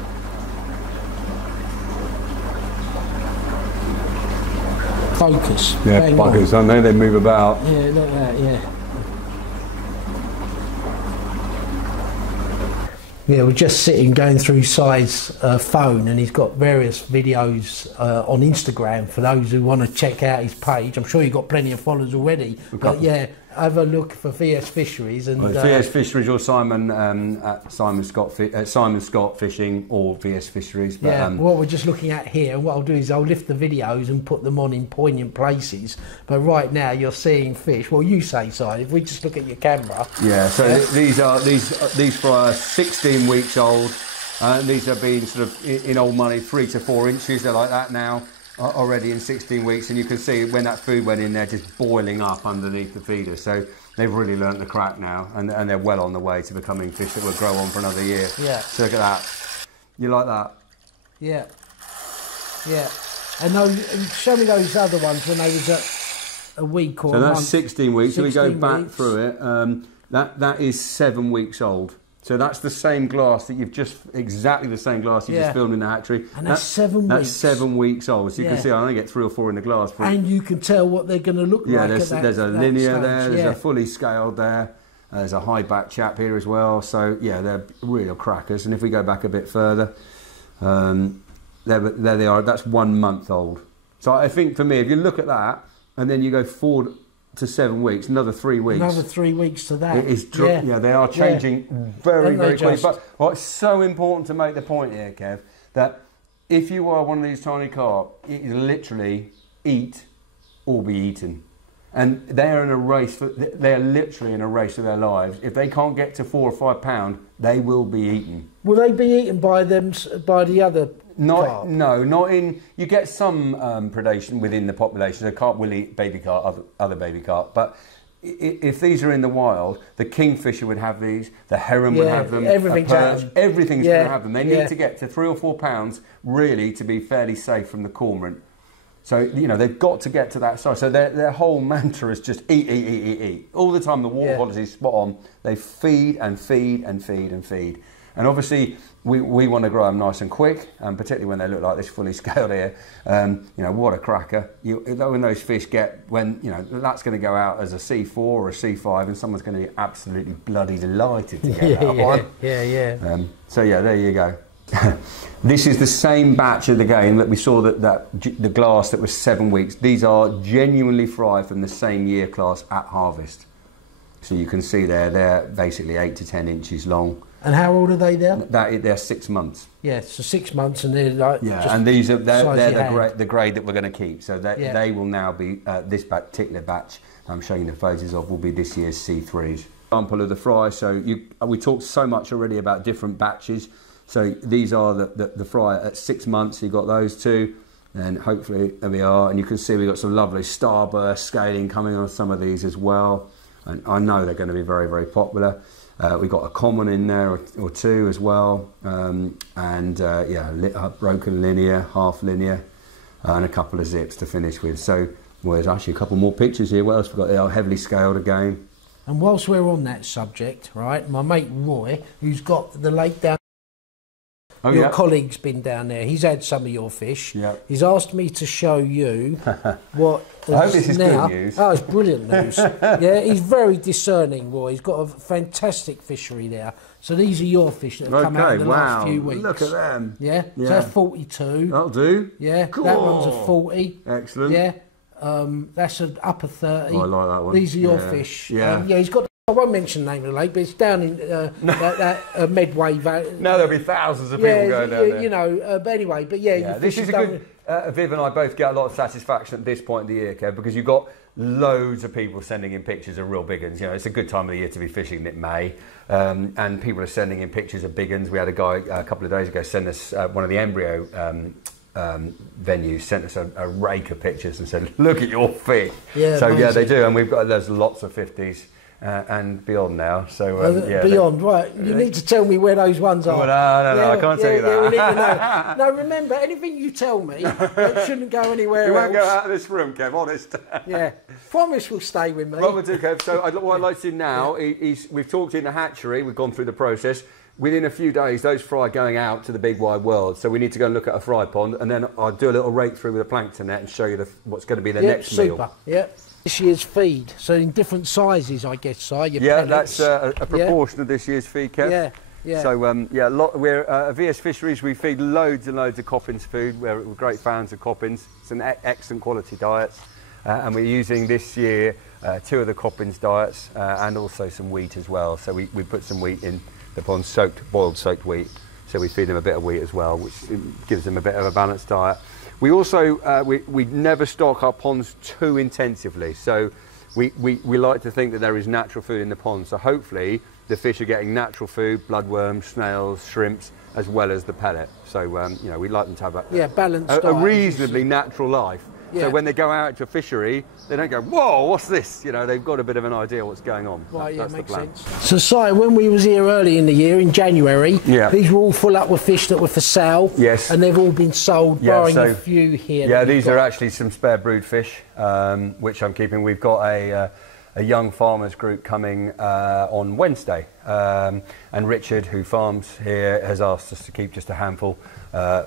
Focus. Yeah, buggers, aren't they? They move about. Yeah, look at that, yeah. Yeah, we're just sitting going through Si's phone, and he's got various videos on Instagram for those who want to check out his page. I'm sure you've got plenty of followers already. But yeah, have a look for VS Fisheries. And VS Fisheries or Simon at Simon Scott Fishing or VS Fisheries. But, yeah, what we're just looking at here, and what I'll do is I'll lift the videos and put them on in poignant places. But right now you're seeing fish. Well, you say, Si, if we just look at your camera. Yeah, so these fry are 16 weeks old. These have been sort of in old money 3 to 4 inches. They're like that now. Already in 16 weeks, and you can see when that food went in there just boiling up underneath the feeder. So they've really learnt the crack now, and they're well on the way to becoming fish that will grow on for another year. Yeah. So look at that. You like that? Yeah. Yeah. And show me those other ones when they was at a week or a month. So that's 16 weeks. So we go back through it. That is 7 weeks old. So that's the same glass that exactly the same glass you just filmed in the hatchery. And that's 7 weeks. That's 7 weeks old. So you can see I only get 3 or 4 in the glass. And you can tell what they're going to look like. There's a linear there, there's a fully scaled there. There's a high back chap here as well. So yeah, they're real crackers. And if we go back a bit further, there they are. That's 1 month old. So I think for me, if you look at that and then you go forward to 7 weeks, another 3 weeks. Another 3 weeks to that. It is they are changing very quickly. But it's so important to make the point here, Kev, that if you are one of these tiny carp, it is literally eat or be eaten. And they are in a race. They are literally in a race of their lives. If they can't get to 4 or 5 pound, they will be eaten. Will they be eaten by the other carp? No, not in. You get some predation within the population. The carp will eat baby carp, other baby carp. But if these are in the wild, the kingfisher would have these. The heron would have them. Everything's going to have them. They need to get to 3 or 4 pounds really to be fairly safe from the cormorant. So, you know, they've got to get to that size. So their whole mantra is just eat. All the time the water quality is spot on. They feed and feed and feed and feed. And obviously, we want to grow them nice and quick, and particularly when they look like this fully scaled here. You know, what a cracker. When those fish that's going to go out as a C4 or a C5, and someone's going to be absolutely bloody delighted to get that one. Yeah. So, yeah, there you go. This is the same batch of the game that we saw the glass that was 7 weeks. These are genuinely fried from the same year class at harvest. So you can see they're basically 8 to 10 inches long. And how old are they there? They're 6 months. Yeah, so 6 months, and they're like and they're the grade that we're going to keep. So they will now be this particular batch I'm showing you the photos of will be this year's C3s. Example of the fry. So we talked so much already about different batches. So these are the fry at 6 months. You've got those two, and hopefully there we are. And you can see we've got some lovely starburst scaling coming on some of these as well. And I know they're going to be very, very popular. We've got a common in there or two as well. Broken linear, half linear, and a couple of zips to finish with. So there's actually a couple more pictures here. What else we've got? They are heavily scaled again. And whilst we're on that subject, right, my mate Roy, who's got the lake down. Your colleague's been down there. He's had some of your fish. Yeah. He's asked me to show you what. I hope this is good news. Oh, it's brilliant news. Yeah, he's very discerning, Roy. He's got a fantastic fishery there. So these are your fish that have come out in the last few weeks. Look at them. Yeah. So that's 42. That'll do. Yeah. Cool. That one's a 40. Excellent. Yeah. That's an upper 30. Oh, I like that one. These are your fish. Yeah. Yeah, he's got. I won't mention the name of the lake, but it's down in that Medway Valley. No, there'll be thousands of people going down there. You know, but anyway, but yeah. This is a good... Viv and I both get a lot of satisfaction at this point of the year, Kev, because you've got loads of people sending in pictures of real big uns. You know, it's a good time of the year to be fishing in May, and people are sending in pictures of big uns. We had a guy a couple of days ago send us one of the embryo venues, sent us a rake of pictures and said, "Look at your fish." Yeah, so amazing. Yeah, they do, and there's lots of 50s. And beyond now, so beyond, right? You need to tell me where those ones are. Well, no, I can't tell you that. Yeah, we need to know. No, remember, anything you tell me, it shouldn't go anywhere else. You won't go out of this room, Kev, honest. Yeah, promise will stay with me. What we'll do, Kev, so what I'd like to do now is we've talked in the hatchery, we've gone through the process. Within a few days, those fry are going out to the big wide world, so we need to go and look at a fry pond, and then I'll do a little rake through with a plankton net and show you what's going to be the next meal. Super. Yeah. This year's feed, so in different sizes, I guess, Si. That's a proportion of this year's feed, Kev. Yeah. So, we're at VS Fisheries. We feed loads and loads of Coppins food. We're great fans of Coppins. It's an excellent quality diet. And we're using this year 2 of the Coppins diets and also some wheat as well. So we put some wheat in the pond, boiled soaked wheat. So we feed them a bit of wheat as well, which gives them a bit of a balanced diet. We also, we never stock our ponds too intensively, so we like to think that there is natural food in the pond, so hopefully the fish are getting natural food, bloodworms, snails, shrimps, as well as the pellet. So, we'd like them to have balanced a reasonably natural life. Yeah. So when they go out to a fishery, they don't go, "Whoa, what's this?" You know, they've got a bit of an idea what's going on. Right, that's makes sense. So, Si, when we was here early in the year, in January, these were all full up with fish that were for sale. Yes. And they've all been sold, barring a few here. Yeah, these are actually some spare brood fish, which I'm keeping. We've got a young farmers group coming on Wednesday, and Richard, who farms here, has asked us to keep just a handful.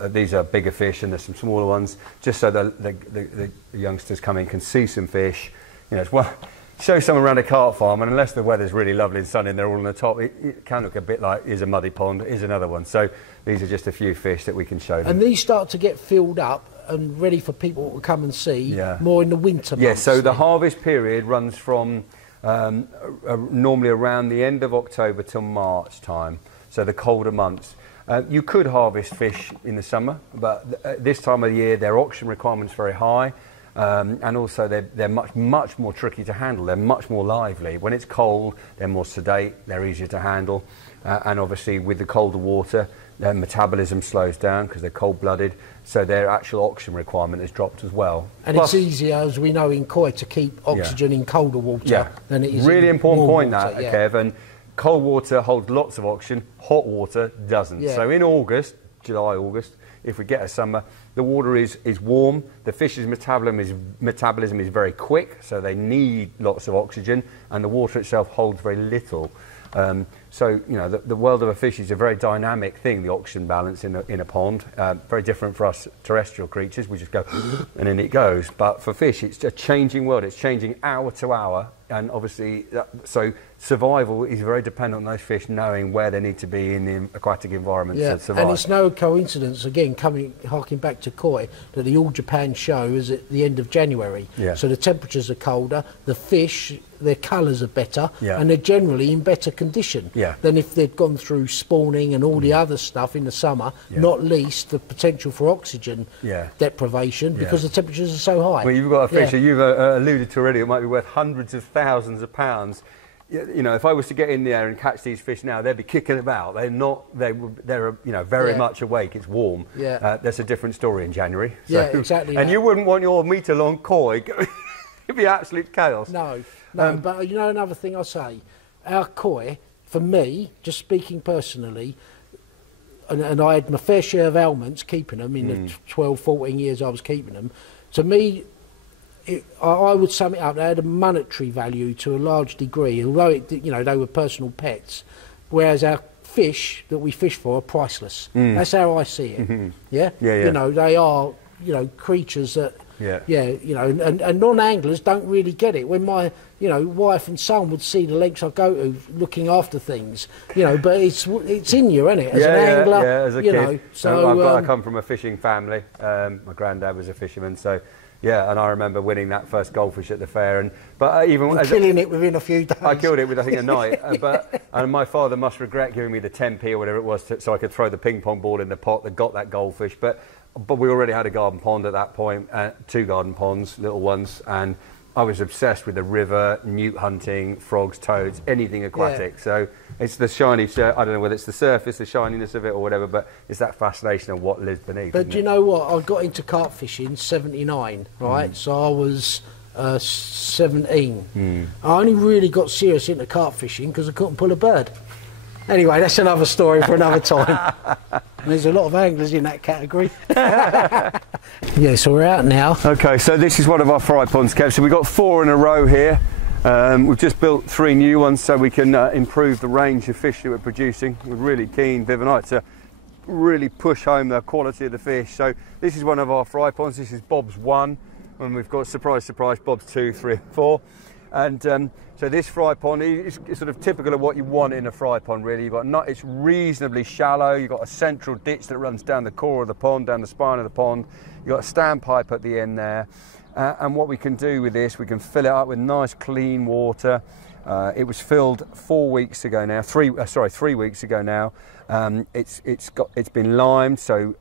These are bigger fish, and there's some smaller ones, just so the youngsters coming can see some fish. You know, show someone around a carp farm, and unless the weather's really lovely and sunny and they're all on the top, it can look a bit like, here's a muddy pond, here's another one. So these are just a few fish that we can show them. And these start to get filled up and ready for people to come and see more in the winter months. Yes, so the harvest period runs from normally around the end of October till March time, so the colder months. You could harvest fish in the summer, but this time of the year their auction requirements are very high, and also they're much more tricky to handle. They're much more lively. When it's cold, they're more sedate, they're easier to handle, and obviously with the colder water, their metabolism slows down because they're cold-blooded, so their actual oxygen requirement has dropped as well. And plus, it's easier, as we know, in koi to keep oxygen in colder water than it is really in important warm point water, that, Kev. And cold water holds lots of oxygen, hot water doesn't. So in August, July, August, if we get a summer, the water is warm, the fish's metabolism is very quick, so they need lots of oxygen, and the water itself holds very little. So, you know, the world of a fish is a very dynamic thing, the oxygen balance in a pond. Very different for us terrestrial creatures. We just go and then it goes. But for fish, it's a changing world. It's changing hour to hour. And obviously, so survival is very dependent on those fish knowing where they need to be in the aquatic environment to survive. And it's no coincidence, again, harking back to koi, that the All Japan show is at the end of January. So the temperatures are colder, the fish, their colours are better, and they're generally in better condition than if they'd gone through spawning and all the other stuff in the summer, not least the potential for oxygen deprivation because the temperatures are so high. Well, you've got a fish that you've alluded to already, it might be worth hundreds of thousands of pounds. You know, if I was to get in there and catch these fish now, they'd be kicking about. They're not. They're you know, very much awake. It's warm. That's a different story in January. So, exactly. And you wouldn't want your metre-long koi. It'd be absolute chaos. No. But you know, another thing I'll say, our koi, for me, just speaking personally, and I had my fair share of ailments keeping them in the 12, 14 years I was keeping them. To me, I would sum it up, they had a monetary value to a large degree, although you know, they were personal pets, whereas our fish that we fish for are priceless. That's how I see it. You know, they are, you know, creatures that you know, and non-anglers don't really get it. When my, you know, wife and son would see the lengths I go to looking after things, you know, but it's in you, isn't it? As an angler, as a you kid. know. So I come from a fishing family. My granddad was a fisherman, so Yeah, and I remember winning that first goldfish at the fair, but even killing it within a few days. I killed it with, I think, a night. And my father must regret giving me the 10p or whatever it was, so I could throw the ping pong ball in the pot that got that goldfish. But we already had a garden pond at that point, 2 garden ponds, little ones, and I was obsessed with the river, newt hunting, frogs, toads, anything aquatic. Yeah. So it's the shiny, I don't know whether it's the surface, the shininess of it or whatever, but it's that fascination of what lives beneath. But do you know what? I got into carp fishing '79, right? So I was 17. I only really got serious into carp fishing because I couldn't pull a bird. Anyway, that's another story for another time. And there's a lot of anglers in that category. Yeah, so we're out now. Okay, so this is one of our fry ponds, Kev. So we've got 4 in a row here. We've just built 3 new ones so we can improve the range of fish that we're producing. We're really keen, Viv and I, to really push home the quality of the fish. So this is one of our fry ponds. This is Bob's 1, and we've got, surprise, surprise, Bob's 2, 3, and 4. And so this fry pond is sort of typical of what you want in a fry pond, really. It's reasonably shallow. You've got a central ditch that runs down the core of the pond, down the spine of the pond. You've got a standpipe at the end there. And what we can do with this, we can fill it up with nice clean water. It was filled 3 weeks ago now. 3 weeks ago now. It's been limed, so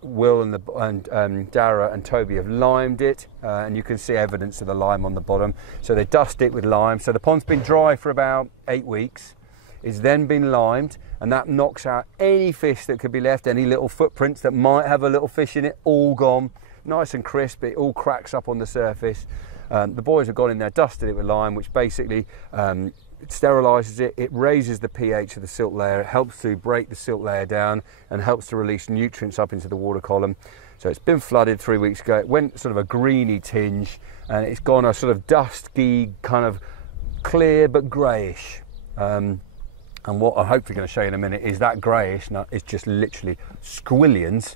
Will and Dara and Toby have limed it, and you can see evidence of the lime on the bottom. So they dust it with lime. So the pond's been dry for about 8 weeks. It's then been limed, and that knocks out any fish that could be left, any little footprints that might have a little fish in it, all gone. Nice and crisp, it all cracks up on the surface. The boys have gone in there, dusted it with lime, which basically it sterilises it, it raises the pH of the silt layer, it helps to break the silt layer down and helps to release nutrients up into the water column. So it's been flooded 3 weeks ago. It went sort of a greeny tinge, and it's gone a sort of dusky, kind of clear but greyish. And what I'm hopefully going to show you in a minute is that greyish, it's just literally squillions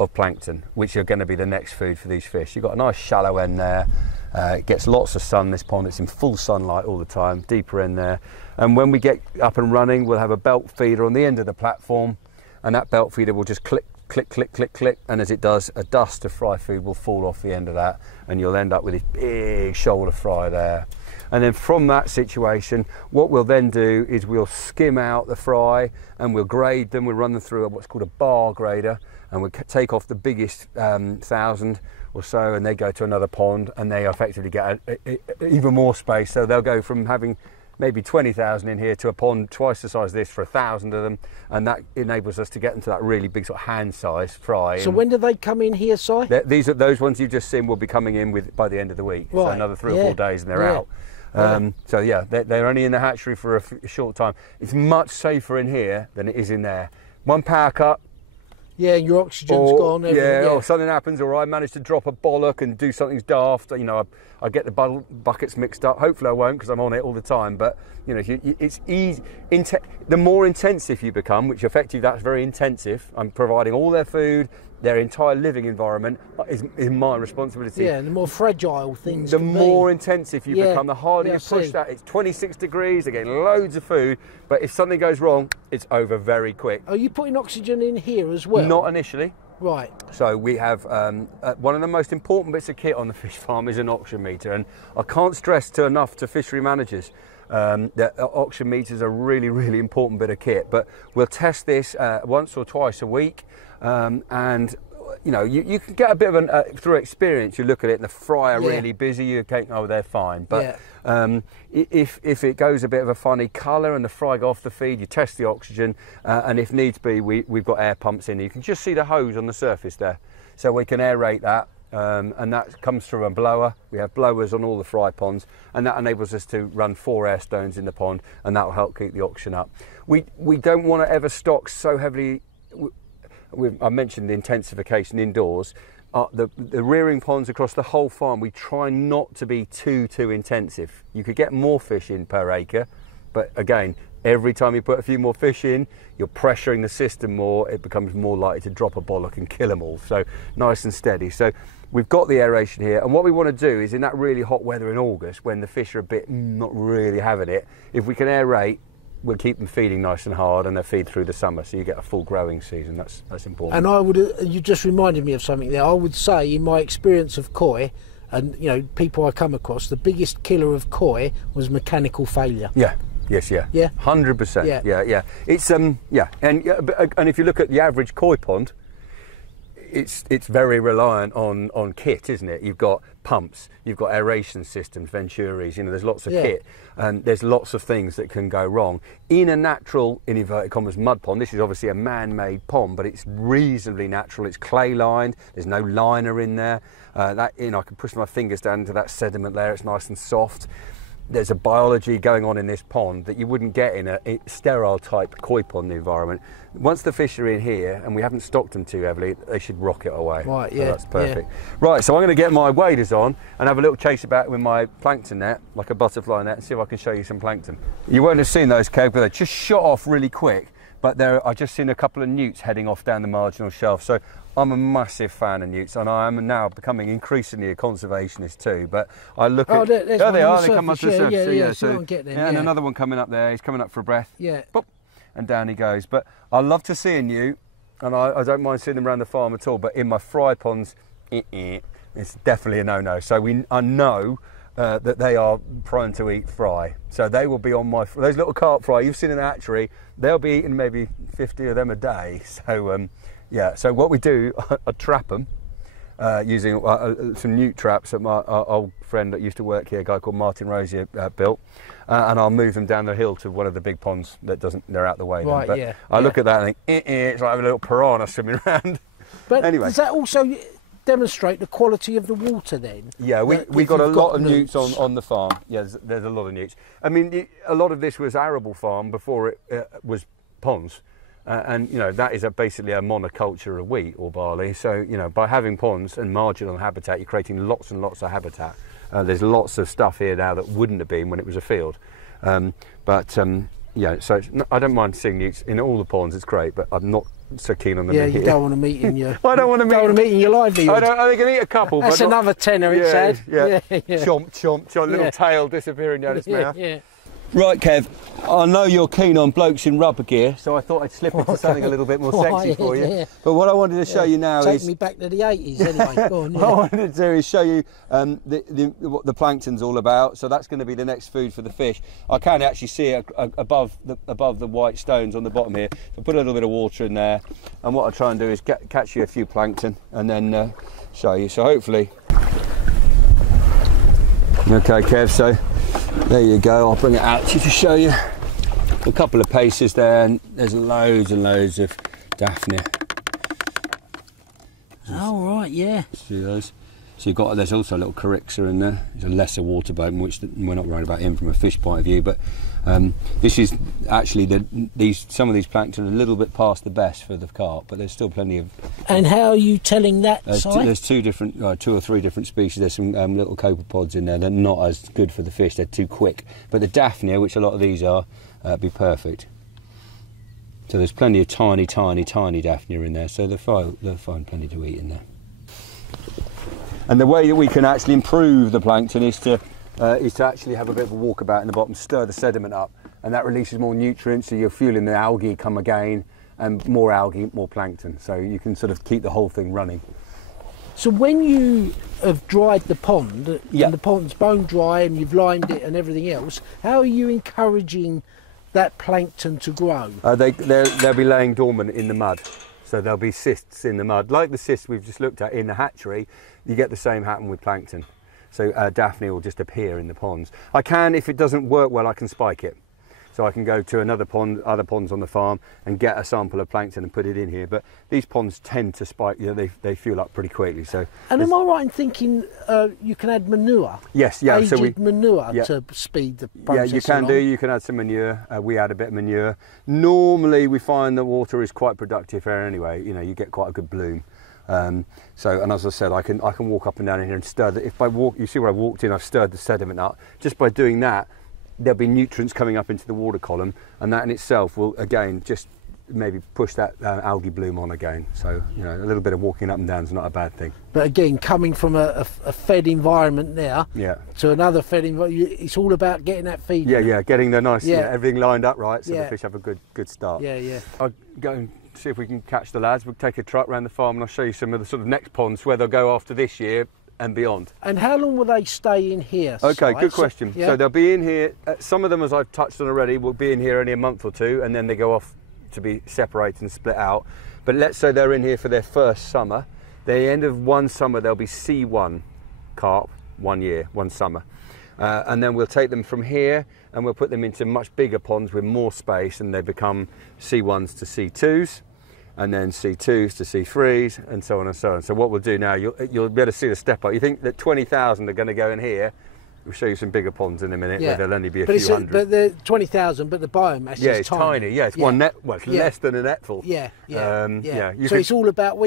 of plankton, which are going to be the next food for these fish. You've got a nice shallow end there. It gets lots of sun, this pond. It's in full sunlight all the time, deeper in there. And when we get up and running, we'll have a belt feeder on the end of the platform, and that belt feeder will just click, click, click, click, click, and as it does, a dust of fry food will fall off the end of that, and you'll end up with this big shoal of fry there. And then from that situation, what we'll then do is we'll skim out the fry and we'll grade them. We'll run them through what's called a bar grader, and we'll take off the biggest 1,000 or so, and they go to another pond, and they effectively get even more space. So they'll go from having maybe 20,000 in here to a pond twice the size of this for 1,000 of them, and that enables us to get them to that really big sort of hand-sized fry. So when do they come in here, Si? Those ones you've just seen will be coming in by the end of the week. Right. So another 3 or 4 days and they're out. So yeah, they're only in the hatchery for a short time. It's much safer in here than it is in there. 1 power cut. Yeah, your oxygen's gone. Yeah, or something happens, or I manage to drop a bollock and do something daft. You know, I get the buckets mixed up. Hopefully I won't, because I'm on it all the time. But you know, it's easy. The more intensive you become, which effectively that's very intensive. I'm providing all their food, their entire living environment is my responsibility. Yeah, and the more fragile things the more intensive you become, the harder you push that. It's 26 degrees, they're getting loads of food, but if something goes wrong, it's over very quick. Are you putting oxygen in here as well? Not initially. Right. So we have one of the most important bits of kit on the fish farm is an oxygen meter, and I can't stress enough to fishery managers that oxygen meters are a really, really important bit of kit. But we'll test this once or twice a week. And you know, you can get a bit of through experience. You look at it, and the fry are really busy. You think, oh, they're fine. But if it goes a bit of a funny colour and the fry go off the feed, you test the oxygen, and if needs be, we've got air pumps in. You can just see the hose on the surface there, so we can aerate that. And that comes through a blower. We have blowers on all the fry ponds, and that enables us to run 4 air stones in the pond, and that will help keep the oxygen up. We don't want to ever stock so heavily. I mentioned the intensification indoors. The rearing ponds across the whole farm, we try not to be too intensive. You could get more fish in per acre, but again, every time you put a few more fish in, you're pressuring the system more. It becomes more likely to drop a bollock and kill them all. So nice and steady. So we've got the aeration here, and what we want to do is in that really hot weather in August, when the fish are a bit not really having it, if we can aerate we'll keep them feeding nice and hard, and they feed through the summer, so you get a full growing season. That's important. And you just reminded me of something there. I would say, in my experience of koi, and people I come across, the biggest killer of koi was mechanical failure. Yeah. Yes. Yeah. Yeah. 100%. Yeah. Yeah. It's and if you look at the average koi pond, it's very reliant on kit, isn't it? You've got pumps, you've got aeration systems, venturis. There's lots of kit, and there's lots of things that can go wrong in a natural, in inverted commas, mud pond. This is obviously a man-made pond, but it's reasonably natural. It's clay lined. There's no liner in there. I can push my fingers down into that sediment layer. It's nice and soft. There's a biology going on in this pond that you wouldn't get in a sterile type koi pond environment. Once the fish are in here and we haven't stocked them too heavily, they should rocket away. Right, so that's perfect. Yeah. Right, so I'm going to get my waders on and have a little chase about with my plankton net, like a butterfly net, and see if I can show you some plankton. You won't have seen those, Kev, but they just shot off really quick. But I've just seen a couple of newts heading off down the marginal shelf. So I'm a massive fan of newts, and I am now becoming increasingly a conservationist too. But I look at... there they are, they come up to the surface. So and another one coming up there, he's coming up for a breath. Yeah. Boop, and down he goes. But I love to see a newt, and I don't mind seeing them around the farm at all. But in my fry ponds, it's definitely a no-no. So I know that they are prone to eat fry. So they will be on those little carp fry you've seen in the hatchery, they'll be eating maybe 50 of them a day. So so what we do, I trap them using some newt traps that my old friend that used to work here, a guy called Martin Rosier, built, and I'll move them down the hill to one of the big ponds they're out the way. Right, but I look at that and think, it's like a little piranha swimming around. But anyway. Does that also demonstrate the quality of the water then? Yeah, we got a lot of newts on the farm. Yeah, there's a lot of newts. I mean, a lot of this was arable farm before it was ponds. And that is basically a monoculture of wheat or barley. So by having ponds and marginal habitat, you're creating lots and lots of habitat. There's lots of stuff here now that wouldn't have been when it was a field. So I don't mind seeing newts in all the ponds. It's great, but I'm not so keen on them. Yeah, you don't want to meet in your. I don't want to meet in your livelihood. I can eat a couple. That's but another tenner. It said. Yeah. Chomp, chomp, chomp. Little tail disappearing down its mouth. Yeah. Right, Kev, I know you're keen on blokes in rubber gear, so I thought I'd slip into something a little bit more sexy for you. Yeah. But what I wanted to show you now is... Take me back to the 80s anyway, go on. What I wanted to do is show you what the plankton's all about, so that's going to be the next food for the fish. I can actually see it above the white stones on the bottom here. So put a little bit of water in there, and what I try and do is catch you a few plankton and then show you. So hopefully... Okay, Kev, so... There you go, I'll bring it out to you to show you a couple of paces there, and there's loads and loads of Daphnia. Oh, right, yeah. See those? So there's also a little Corixa in there. It's a lesser water boat, which we're not worried about him from a fish point of view, but this is actually some of these plankton are a little bit past the best for the carp, but there's still plenty of. And how are you telling that? There's two or three different species. There's some little copepods in there. They're not as good for the fish. They're too quick. But the Daphnia, which a lot of these are, be perfect. So there's plenty of tiny Daphnia in there. So they'll find plenty to eat in there. And the way that we can actually improve the plankton is to actually have a bit of a walkabout in the bottom, stir the sediment up, and that releases more nutrients, so you're fueling the algae come again, and more algae, more plankton. So you can sort of keep the whole thing running. So when you have dried the pond, and the pond's bone dry and you've limed it and everything else, how are you encouraging that plankton to grow? They'll be laying dormant in the mud. So there'll be cysts in the mud. Like the cysts we've just looked at in the hatchery, you get the same happen with plankton. So Daphnia will just appear in the ponds. I can, if it doesn't work well, I can spike it. So I can go to other ponds on the farm and get a sample of plankton and put it in here. But these ponds tend to spike, they fuel up pretty quickly. So. And am I right in thinking you can add manure? Yes, yeah. Aged manure to speed the process Yeah, you can along? You can add some manure. We add a bit of manure. Normally we find the water is quite productive here anyway. You get quite a good bloom. And as I said, I can walk up and down in here and stir. You see where I walked in, I've stirred the sediment up. Just by doing that, there'll be nutrients coming up into the water column, and that in itself will again just maybe push that algae bloom on again. So, you know, a little bit of walking up and down is not a bad thing. But again, coming from a fed environment now to another fed environment, it's all about getting that feed. Yeah, getting the nice, everything lined up right so the fish have a good start. Yeah. I'll go and see if we can catch the lads. We'll take a truck around the farm and I'll show you some of the sort of next ponds where they'll go after this year and beyond. And how long will they stay in here? Okay, good question. So they'll be in here, some of them, as I've touched on already, will be in here only a month or two, and then they go off to be separated and split out. But let's say they're in here for their first summer. The end of one summer they'll be C1 carp, 1 year, one summer. And then we'll take them from here and we'll put them into much bigger ponds with more space, and they become C1s to C2s, and then C2s to C3s, and so on and so on. So what we'll do now, you'll be able to see the step up. You think that 20,000 are going to go in here. We'll show you some bigger ponds in a minute where there'll only be a few hundred. But the 20,000, but the biomass is it's tiny. Yeah, it's one net. Well, it's less than a netful. Yeah. So it's all about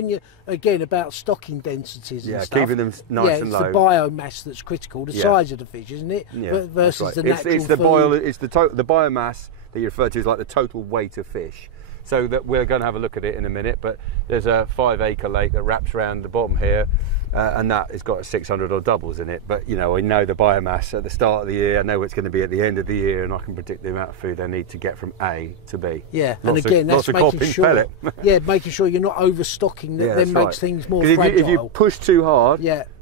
about stocking densities and stuff. Keeping them nice and low. It's the biomass that's critical, the size of the fish, isn't it? Versus the natural food. It's the biomass that you refer to as like the total weight of fish. So that we're going to have a look at it in a minute, but there's a 5-acre lake that wraps around the bottom here, and that has got 600 odd doubles in it. But you know, I know the biomass at the start of the year, I know what it's going to be at the end of the year, and I can predict the amount of food they need to get from A to B. Yeah, and again, that's making sure. Making sure you're not overstocking. That then makes things more fragile. If you push too hard,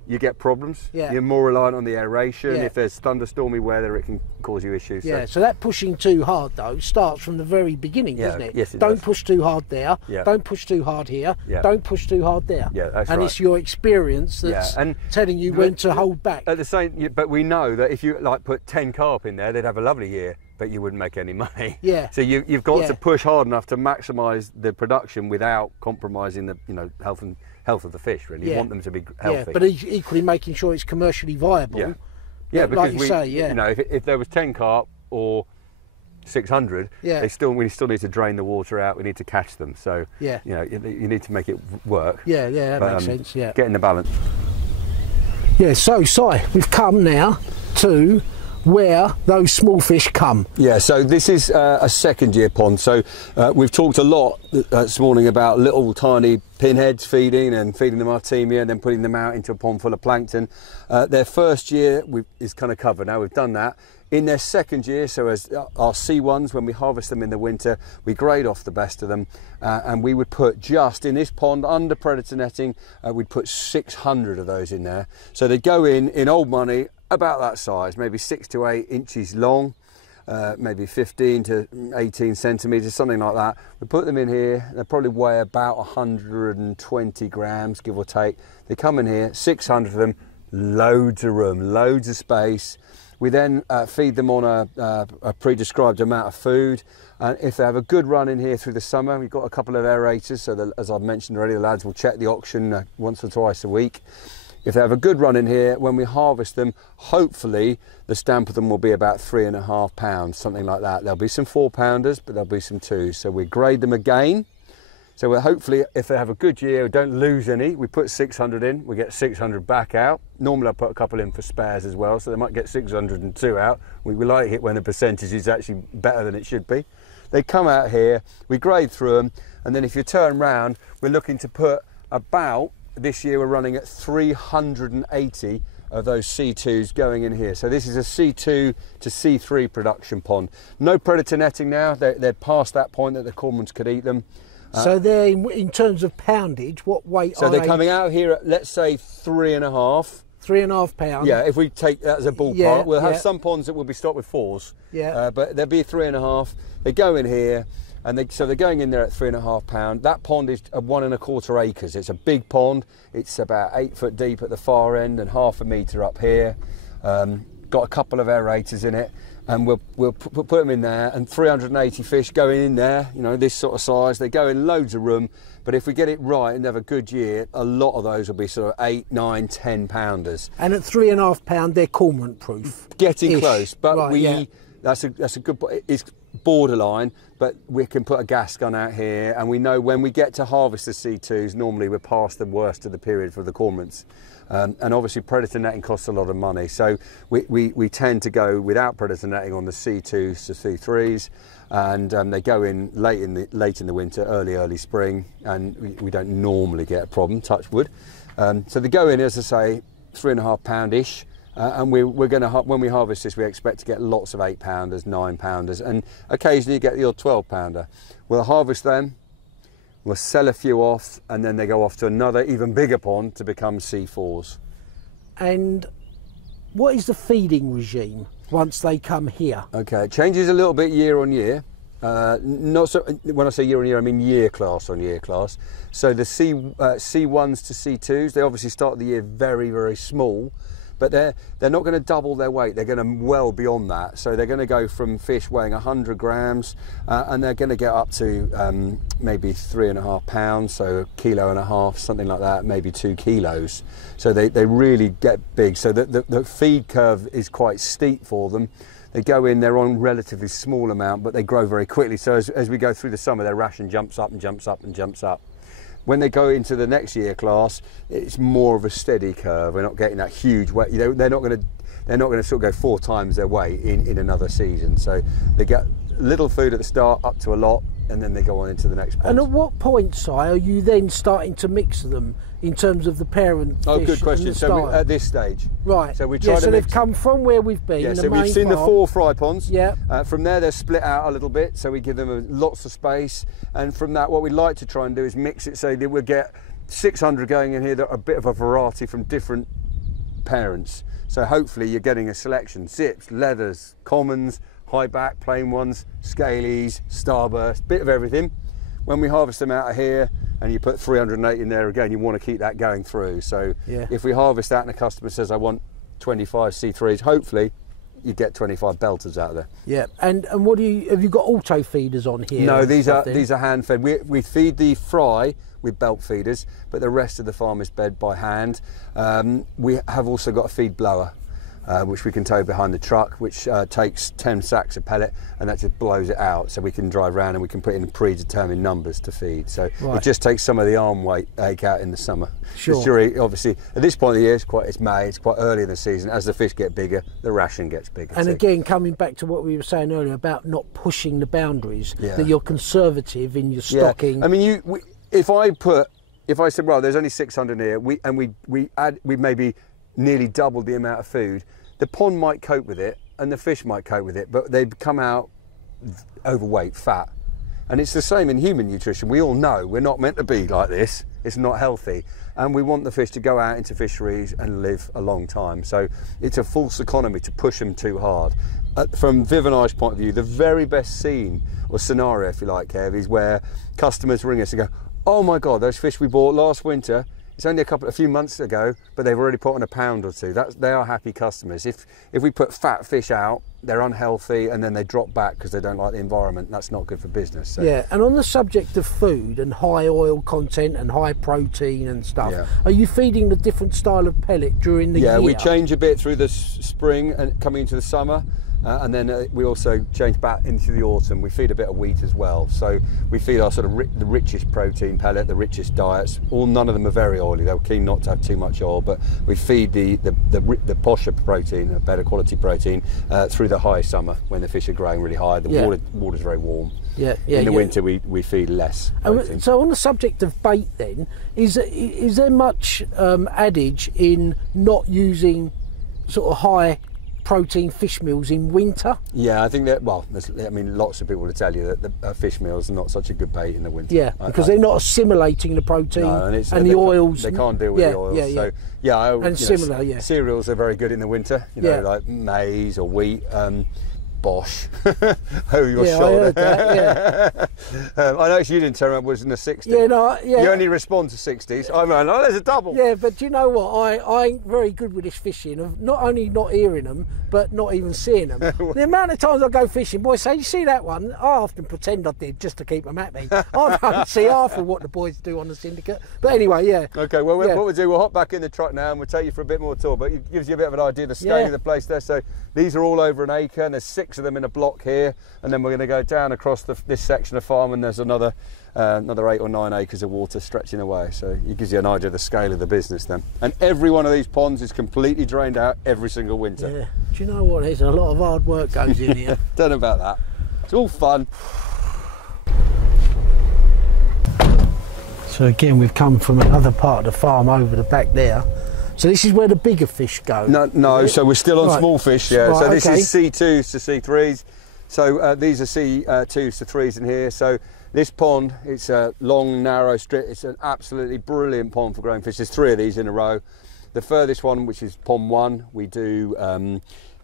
you get problems. You're more reliant on the aeration. If there's thunderstormy weather, it can cause you issues. So that pushing too hard though starts from the very beginning, doesn't it? Yes, it Don't does. push too hard there. Don't push too hard here. Don't push too hard there. That's and right. it's your experience that's telling you when to hold back. At the same, but we know that if you like put 10 carp in there, they'd have a lovely year, but you wouldn't make any money. So you've got to push hard enough to maximise the production without compromising the health of the fish. Really, you want them to be healthy. But equally making sure it's commercially viable. Because like you say, you know, if there was 10 carp or 600, we still need to drain the water out. We need to catch them. So you know, you need to make it work. That makes sense. Getting the balance. So Si, we've come now to where those small fish come. So this is a second year pond. So we've talked a lot this morning about little tiny pinheads feeding them Artemia and then putting them out into a pond full of plankton. Their first year is kind of covered. Now we've done that. In their second year, so as our C1s, when we harvest them in the winter, we grade off the best of them, and we would put just in this pond under predator netting, we'd put 600 of those in there. So they'd go in old money, about that size, maybe 6 to 8 inches long, maybe 15 to 18 centimetres, something like that. We put them in here. They probably weigh about 120 grams, give or take. They come in here, 600 of them, loads of room, loads of space. We then feed them on a pre-described amount of food. And if they have a good run in here through the summer, we've got a couple of aerators, so that, as I've mentioned already, the lads will check the oxygen once or twice a week. If they have a good run in here, when we harvest them, hopefully the stamp of them will be about 3.5 pounds, something like that. There'll be some 4-pounders, but there'll be some 2s. So we grade them again. So we'll hopefully, if they have a good year, we don't lose any. We put 600 in, we get 600 back out. Normally I put a couple in for spares as well, so they might get 602 out. We like it when the percentage is actually better than it should be. They come out here, we grade through them, and then if you turn round, we're looking to put about, this year we're running at 380 of those C2s going in here. So this is a C2 to C3 production pond. No predator netting now, they're past that point that the cormorants could eat them. So they're, in terms of poundage, what weight are they? So they're coming out here at, let's say, 3.5. 3.5 pounds. Yeah, if we take that as a ballpark, we'll have some ponds that will be stocked with 4s. But there'll be 3.5. They go in here, and so they're going in there at 3.5 pound. That pond is 1.25 acres. It's a big pond. It's about 8 foot deep at the far end and 1/2 metre up here. Got a couple of aerators in it, and we'll put them in there, and 380 fish going in there, you know, this sort of size. They go in loads of room, but if we get it right and have a good year, a lot of those will be sort of 8, 9, 10 pounders. And at 3.5 pound, they're cormorant proof. Getting close, but that's a good point. borderline, but we can put a gas gun out here, and we know when we get to harvest the C2s, normally we're past the worst of the period for the cormorants. And obviously predator netting costs a lot of money, so we tend to go without predator netting on the C2s to C3s, and they go in late in the winter, early spring, and we don't normally get a problem, touch wood. So they go in, as I say, 3.5 pound-ish, and we're going to, when we harvest this, we expect to get lots of 8 pounders, 9 pounders, and occasionally you get the odd 12 pounder. We'll harvest them, we'll sell a few off, and then they go off to another even bigger pond to become C4s. And what is the feeding regime once they come here? Okay, it changes a little bit year on year. Not so, when I say year on year, I mean year class on year class. So the C1s to C2s, they obviously start the year very, very small, but they're not going to double their weight. They're going to well beyond that. So they're going to go from fish weighing 100 grams, and they're going to get up to maybe 3.5 pounds, so 1.5 kilos, something like that, maybe 2 kilos. So they really get big. So the feed curve is quite steep for them. They go in, they're on relatively small amount, but they grow very quickly. So as we go through the summer, their ration jumps up and jumps up and jumps up. When they go into the next year class, it's more of a steady curve. We're not getting that huge weight. They're not going to sort of go 4 times their weight in another season. So they get little food at the start, up to a lot, and then they go on into the next pond. And at what point, Si, are you then starting to mix them in terms of the parent fish? Oh, good question. So at this stage, right? So we try to. So they've come from where we've been. Yeah. So we've seen the 4 fry ponds. Yeah. From there, they're split out a little bit, so we give them lots of space. And from that, what we like to try and do is mix it so that we'll get 600 going in here that are a bit of a variety from different parents. So hopefully, you're getting a selection: zips, leathers, commons, high back, plain ones, scalies, starburst, bit of everything. When we harvest them out of here, and you put 308 in there again, you want to keep that going through. So if we harvest that and a customer says, I want 25 C3s, hopefully you get 25 belters out of there. Yeah, and what do you, have you got auto feeders on here? No, these are hand fed. We feed the fry with belt feeders, but the rest of the farm is fed by hand. We have also got a feed blower, which we can tow behind the truck, which takes 10 sacks of pellet, and that just blows it out, so we can drive around and we can put in predetermined numbers to feed. So it just takes some of the arm weight ache out in the summer. Sure. Obviously, at this point of the year, it's May, it's quite early in the season. As the fish get bigger, the ration gets bigger. And again, coming back to what we were saying earlier about not pushing the boundaries, that you're conservative in your stocking. Yeah. I mean, if I said, well, there's only 600 here, we maybe nearly doubled the amount of food, the pond might cope with it and the fish might cope with it, but they come out overweight, fat. And it's the same in human nutrition. We all know we're not meant to be like this. It's not healthy. And we want the fish to go out into fisheries and live a long time. So it's a false economy to push them too hard. From Viv and I's point of view, the very best scene or scenario, if you like, Kev, is where customers ring us and go, oh my God, those fish we bought last winter, it's only a few months ago, but they've already put on 1 pound or 2. They are happy customers. If we put fat fish out, they're unhealthy and then they drop back because they don't like the environment. That's not good for business. So. Yeah, and on the subject of food and high oil content and high protein and stuff, are you feeding the different style of pellet during the year? Yeah, we change a bit through the spring and coming into the summer. And then we also change back into the autumn. We feed a bit of wheat as well. So we feed our sort of the richest protein pellet, the richest diets. None of them are very oily. They're keen not to have too much oil, but we feed the posher protein, a better quality protein, through the high summer when the fish are growing really high. The water's very warm. In the winter we feed less protein. So on the subject of bait then, is there much adage in not using sort of high protein fish meals in winter? Yeah, I think that, well, I mean, lots of people will tell you that the fish meals are not such a good bait in the winter. Yeah, because they're not assimilating the protein and the oils. They can't deal with the oils. So, cereals are very good in the winter, like maize or wheat. Bosh over your shoulder. I heard that, I noticed you didn't turn around, was in the 60s. You only respond to 60s. I mean, there's a double. Yeah, but you know what? I ain't very good with this fishing, of not only not hearing them, but not even seeing them. The amount of times I go fishing, boys say, you see that one? I often pretend I did just to keep them happy. I don't see half of what the boys do on the syndicate. But anyway, Okay, well, what we'll do, we'll hop back in the truck now and we'll take you for a bit more tour, but it gives you a bit of an idea of the scale of the place there. So these are all over an acre and there's 6 6 of them in a block here, and then we're going to go down across this section of farm, and there's another 8 or 9 acres of water stretching away. So it gives you an idea of the scale of the business then. And every one of these ponds is completely drained out every single winter. Yeah. Do you know what? There's a lot of hard work goes in here. Don't know about that. It's all fun. So again, we've come from another part of the farm over the back there. So this is where the bigger fish go? No, so we're still on small fish, yeah. Right, so this okay. is C2s to C3s. So these are C2s to 3s in here. So this pond, it's a long, narrow strip. It's an absolutely brilliant pond for growing fish. There's 3 of these in a row. The furthest one, which is pond 1, we do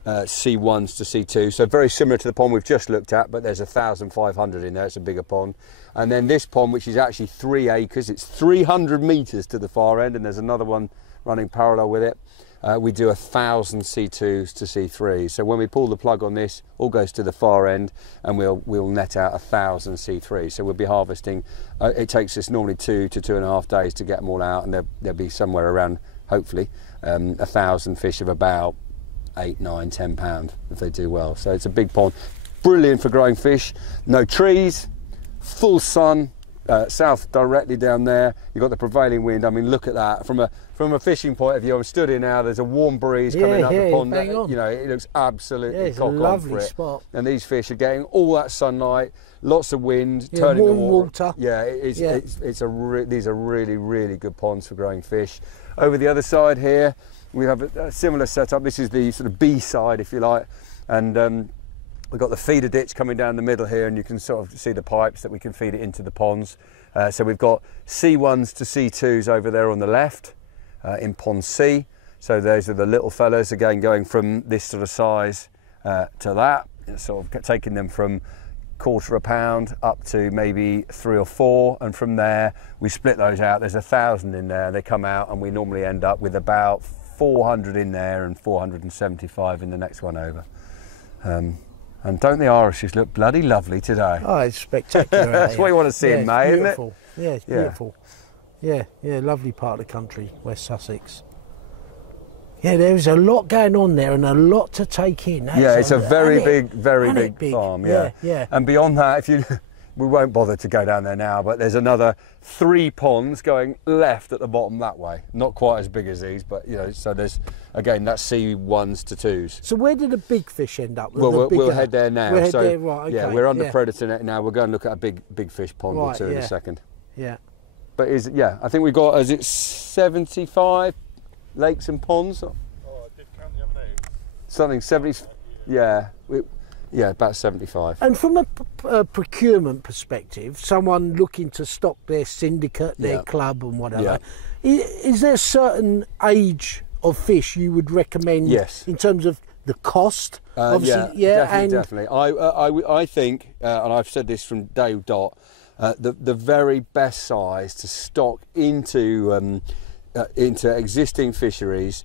C1s to C2. So very similar to the pond we've just looked at, but there's 1,500 in there. It's a bigger pond. And then this pond, which is actually 3 acres, it's 300 metres to the far end, and there's another one running parallel with it. We do 1,000 C2s to C3s. So when we pull the plug on this, all goes to the far end, and we'll net out 1,000 C3s. So we'll be harvesting. It takes us normally 2 to 2.5 days to get them all out, and there'll be somewhere around, hopefully, 1,000 fish of about 8, 9, 10 pound if they do well. So it's a big pond, brilliant for growing fish. No trees, full sun. South directly down there, you've got the prevailing wind. I mean, look at that. From a fishing point of view, I'm stood here now, there's a warm breeze coming up the pond. You know, it looks absolutely cock on for it. Spot. And these fish are getting all that sunlight, lots of wind, Yeah, turning warm the water. Yeah, these are really, really good ponds for growing fish. Over the other side here, we have a similar setup. This is the sort of B side, if you like, and we've got the feeder ditch coming down the middle here, and you can sort of see the pipes that we can feed it into the ponds. So we've got C1s to C2s over there on the left in pond C. So those are the little fellas, again, going from this sort of size to that, sort of taking them from £1/4 pound up to maybe 3 or 4, and from there we split those out. There's 1,000 in there, they come out, and we normally end up with about 400 in there and 475 in the next one over. And don't the Irishes look bloody lovely today? Oh, it's spectacular. That's what you want to see in May, isn't it? Yeah, it's beautiful. Yeah, lovely part of the country, West Sussex. Yeah, there's a lot going on there and a lot to take in. It's a very big farm. Yeah. And beyond that, we won't bother to go down there now, but there's another 3 ponds going left at the bottom that way. Not quite as big as these, but so there's, again, that's C1s to 2s. So where did the big fish end up? We'll head there now. We'll head there, right, okay. Yeah, we're under predator net now. We'll go and look at a big fish pond or 2 in a second. Yeah. But I think we've got, 75 lakes and ponds? Oh, I did count the other day. Something, 70, yeah, about 75. And from a procurement perspective, someone looking to stock their syndicate, their club and whatever, is there a certain age of fish you would recommend in terms of the cost? Obviously, definitely. I think, and I've said this from day dot, the very best size to stock into existing fisheries,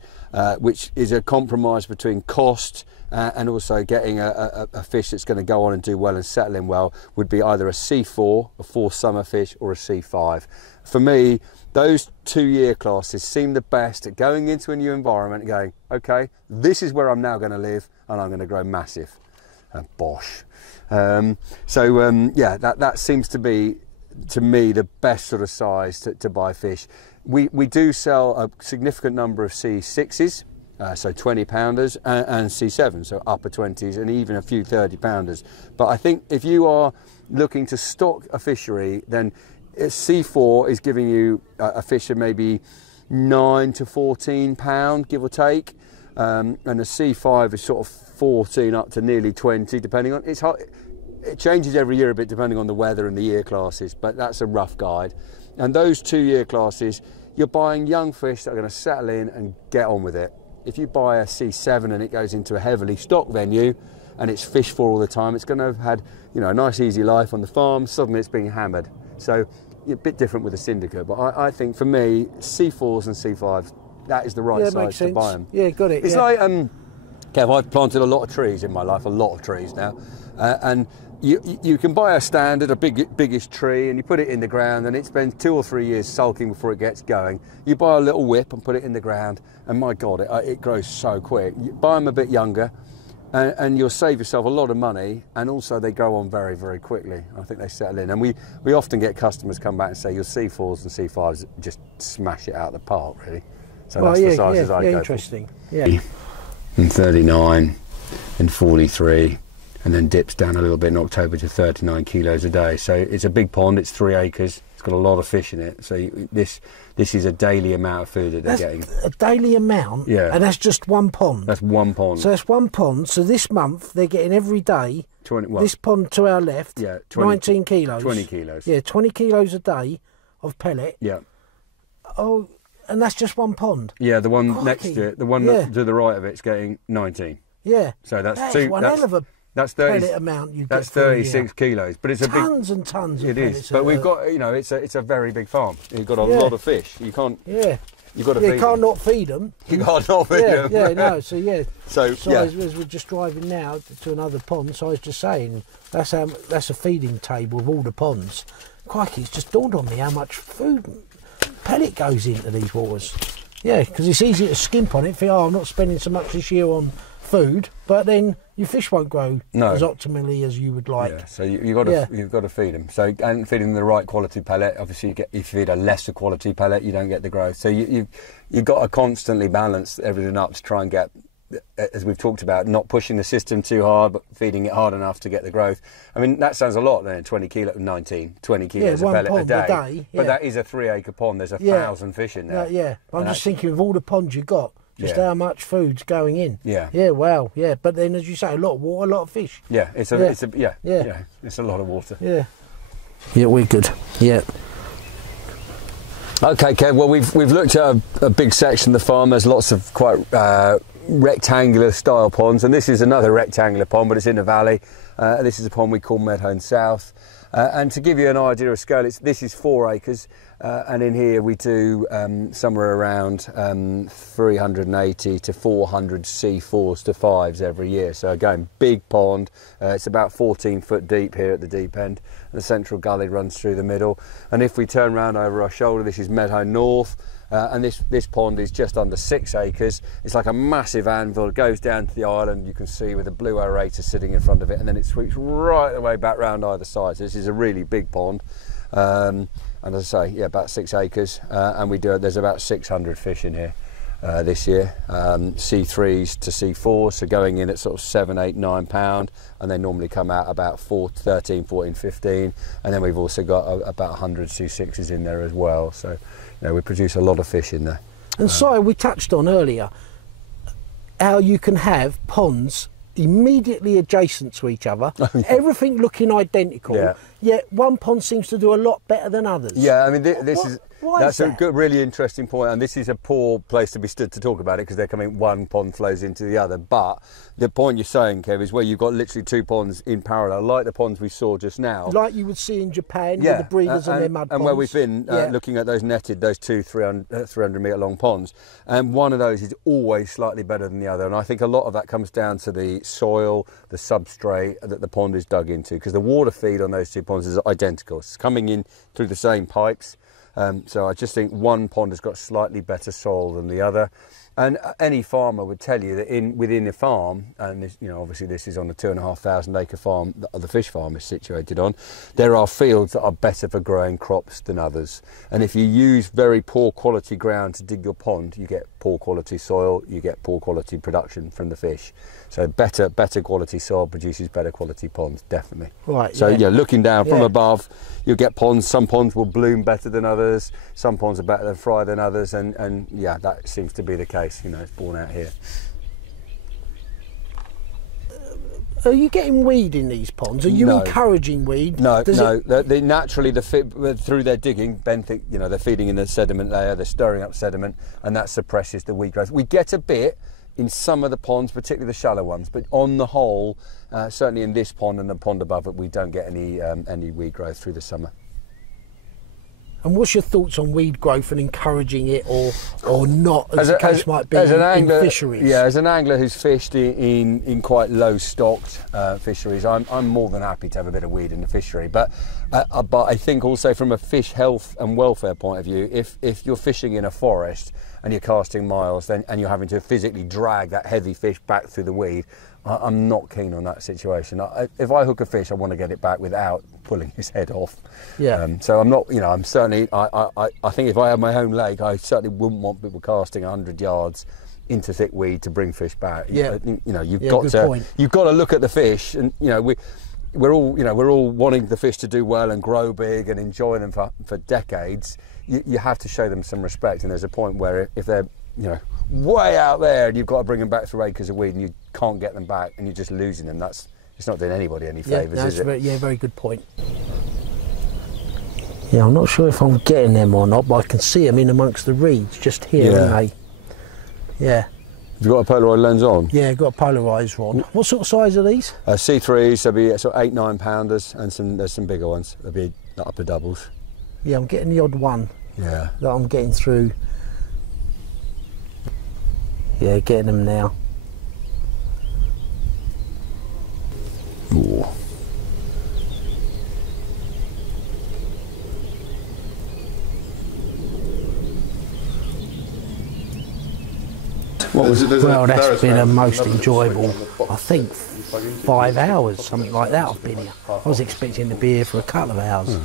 which is a compromise between cost and also getting a fish that's going to go on and do well and settle in well, would be either a C4, a 4 summer fish, or a C5. For me, those 2-year classes seem the best at going into a new environment and going, okay, this is where I'm now going to live and I'm going to grow massive. Bosh. That seems to be, to me, the best sort of size to buy fish. We do sell a significant number of C6s, so 20 pounders, and C7s, so upper 20s, and even a few 30 pounders. But I think if you are looking to stock a fishery, then C4 is giving you a fish of maybe 9 to 14 pound, give or take, and a C5 is sort of 14 up to nearly 20, depending on, it changes every year a bit depending on the weather and the year classes, but that's a rough guide. And those 2-year classes, you're buying young fish that are going to settle in and get on with it. If you buy a C7 and it goes into a heavily stocked venue and it's fished for all the time, it's going to have had a nice easy life on the farm. Suddenly it's being hammered. So a bit different with a syndicate, but I think for me, C4s and C5s, that is the right size to buy them. Yeah, got it. It's like, Kev, I've planted a lot of trees in my life, a lot of trees now, and you can buy a standard, a biggish tree, and you put it in the ground, and it spends 2 or 3 years sulking before it gets going. You buy a little whip and put it in the ground, and my God, it grows so quick. You buy them a bit younger, and you'll save yourself a lot of money, and also they grow on very, very quickly. I think they settle in, and we often get customers come back and say your C4s and C5s just smash it out of the park, really. So that's the sizes I go interesting. for. Yeah. And 39 and 43, and then dips down a little bit in October to 39 kilos a day. So it's a big pond. It's 3 acres. It's got a lot of fish in it. So this is a daily amount of food that they're getting. A daily amount? Yeah. And that's just one pond? That's one pond. So that's one pond. So this month they're getting every day, 20, this pond to our left, 19 kilos. 20 kilos. Yeah, 20 kilos a day of pellet. Yeah. Oh, and that's just one pond? Yeah, the one next to it, the one to the right of it's getting 19. Yeah. So that's one hell of a that's 30, pellet amount you that's get. That's 36 kilos, but it's tons a big... and tons of It pellets. is, but we've got, you know, it's a very big farm. You've got a lot of fish. You can't... Yeah. You've got to feed them. You can't not feed them. You can't not feed them. Yeah, no, so yeah. So as we're just driving now to another pond, so I was just saying, that's a feeding table of all the ponds. Crikey, it's just dawned on me how much food pellet goes into these waters. Yeah, because it's easy to skimp on it, think, I'm not spending so much this year on food, but then your fish won't grow as optimally as you would like. Yeah, so you've got to feed them. So and feeding them the right quality pellet. Obviously, if you feed a lesser quality pellet, you don't get the growth. So you've got to constantly balance everything up to try and get, as we've talked about, not pushing the system too hard, but feeding it hard enough to get the growth. I mean, that sounds a lot then, 20 kilos of pellet a day. But that is a 3 acre pond. There's 1,000 fish in there. I'm just thinking of all the ponds you've got. Just how much food's going in. Yeah. Wow. Yeah. But then, as you say, a lot of water, a lot of fish. Yeah. It's a lot of water. Yeah. Yeah, we're good. Yeah. Okay, Kev. Well, we've looked at a big section of the farm. There's lots of quite rectangular style ponds, and this is another rectangular pond, but it's in the valley. This is a pond we call Medhone South. And to give you an idea of scale, this is 4 acres, and in here we do somewhere around 380 to 400 C4s to 5s every year. So again, big pond. It's about 14 foot deep here at the deep end. The central gully runs through the middle. And if we turn around over our shoulder, this is Medhone North. And this pond is just under 6 acres. It's like a massive anvil. It goes down to the island, you can see, with a blue aerator sitting in front of it, and then it sweeps right the way back round either side. So this is a really big pond. And as I say, about 6 acres. And there's about 600 fish in here this year. C3s to C4s, so going in at sort of 7, 8, 9 pound, and they normally come out about 13, 14, 15. And then we've also got about 100 C6s in there as well. So we produce a lot of fish in there. And so we touched on earlier how you can have ponds immediately adjacent to each other, everything looking identical, yet one pond seems to do a lot better than others. Yeah, I mean, that's a good, really interesting point, and this is a poor place to be stood to talk about it because they're coming, one pond flows into the other. But the point you're saying, Kev, is where you've got literally 2 ponds in parallel, like the ponds we saw just now. Like you would see in Japan with the breeders and their mud ponds. And where we've been looking at those netted, those 300 metre long ponds, and one of those is always slightly better than the other. And I think a lot of that comes down to the soil, the substrate that the pond is dug into, because the water feed on those 2 ponds is identical. It's coming in through the same pipes. So I just think one pond has got slightly better soil than the other. And any farmer would tell you that within a farm, and this, obviously this is on a 2,500 acre farm that the fish farm is situated on, there are fields that are better for growing crops than others. And if you use very poor quality ground to dig your pond, you get poor quality soil, you get poor quality production from the fish. So better quality soil produces better quality ponds, definitely. Right. So looking down from above, you'll get ponds. Some ponds will bloom better than others. Some ponds are better fry than others, and that seems to be the case. It's borne out here. Are you getting weed in these ponds? Are you encouraging weed? No. Naturally, through their digging, they're feeding in the sediment layer, they're stirring up sediment, and that suppresses the weed growth. We get a bit in some of the ponds, particularly the shallow ones, but on the whole, certainly in this pond and the pond above it, we don't get any weed growth through the summer. And what's your thoughts on weed growth and encouraging it or not, as the case might be in fisheries? Yeah, as an angler who's fished in quite low stocked fisheries, I'm more than happy to have a bit of weed in the fishery. But I think also from a fish health and welfare point of view, if you're fishing in a forest and you're casting miles and you're having to physically drag that heavy fish back through the weed, I'm not keen on that situation. If I hook a fish, I want to get it back without pulling his head off. Yeah. So I'm not, I'm certainly, I think if I had my own lake, I certainly wouldn't want people casting 100 yards into thick weed to bring fish back. Yeah. You've got to look at the fish, and we're all wanting the fish to do well and grow big and enjoy them for decades. You have to show them some respect, and there's a point where if they're way out there and you've got to bring them back through acres of weed and you can't get them back and you're just losing them, it's not doing anybody any favours, is it? Very good point. Yeah, I'm not sure if I'm getting them or not, but I can see them in amongst the reeds just here, aren't they? Yeah. Have you got a Polaroid lens on? Yeah, I've got a polariser on. What sort of size are these? C3s, there'll be sort of 8-9 pounders, and there's some bigger ones. There'll be upper doubles. Yeah, I'm getting the odd one. Yeah. That I'm getting through. Yeah, getting them now. Ooh. Well, that's been a most enjoyable, I think, 5 hours, something like that I've been here. I was expecting to be here for a couple of hours.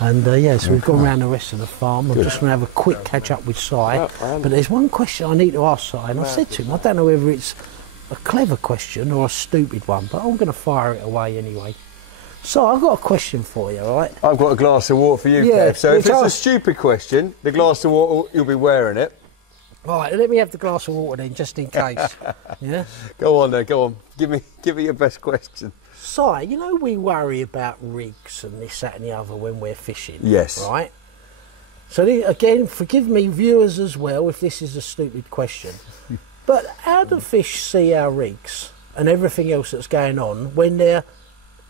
And so we've gone around the rest of the farm. I'm just going to have a quick catch up with Si. But there's one question I need to ask Si, and I said to him, I don't know whether it's a clever question or a stupid one, but I'm going to fire it away anyway. So I've got a question for you, all right? I've got a glass of water for you, Kev. So if it's a stupid question, the glass of water, you'll be wearing it. Right, let me have the glass of water then, just in case. Yeah. Go on then, go on. Give me your best question. Si, we worry about rigs and this, that and the other when we're fishing. Yes. Right? So again, forgive me, viewers as well, if this is a stupid question. But how do fish see our rigs and everything else that's going on when they're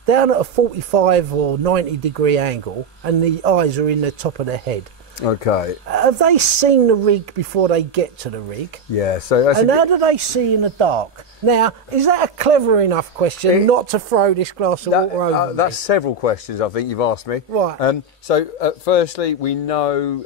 down at a 45 or 90 degree angle and the eyes are in the top of their head? Okay. Have they seen the rig before they get to the rig? Yeah, so that's how do they see in the dark? Now, is that a clever enough question not to throw this glass of water over That's several questions I think you've asked me. Right. Firstly, we know,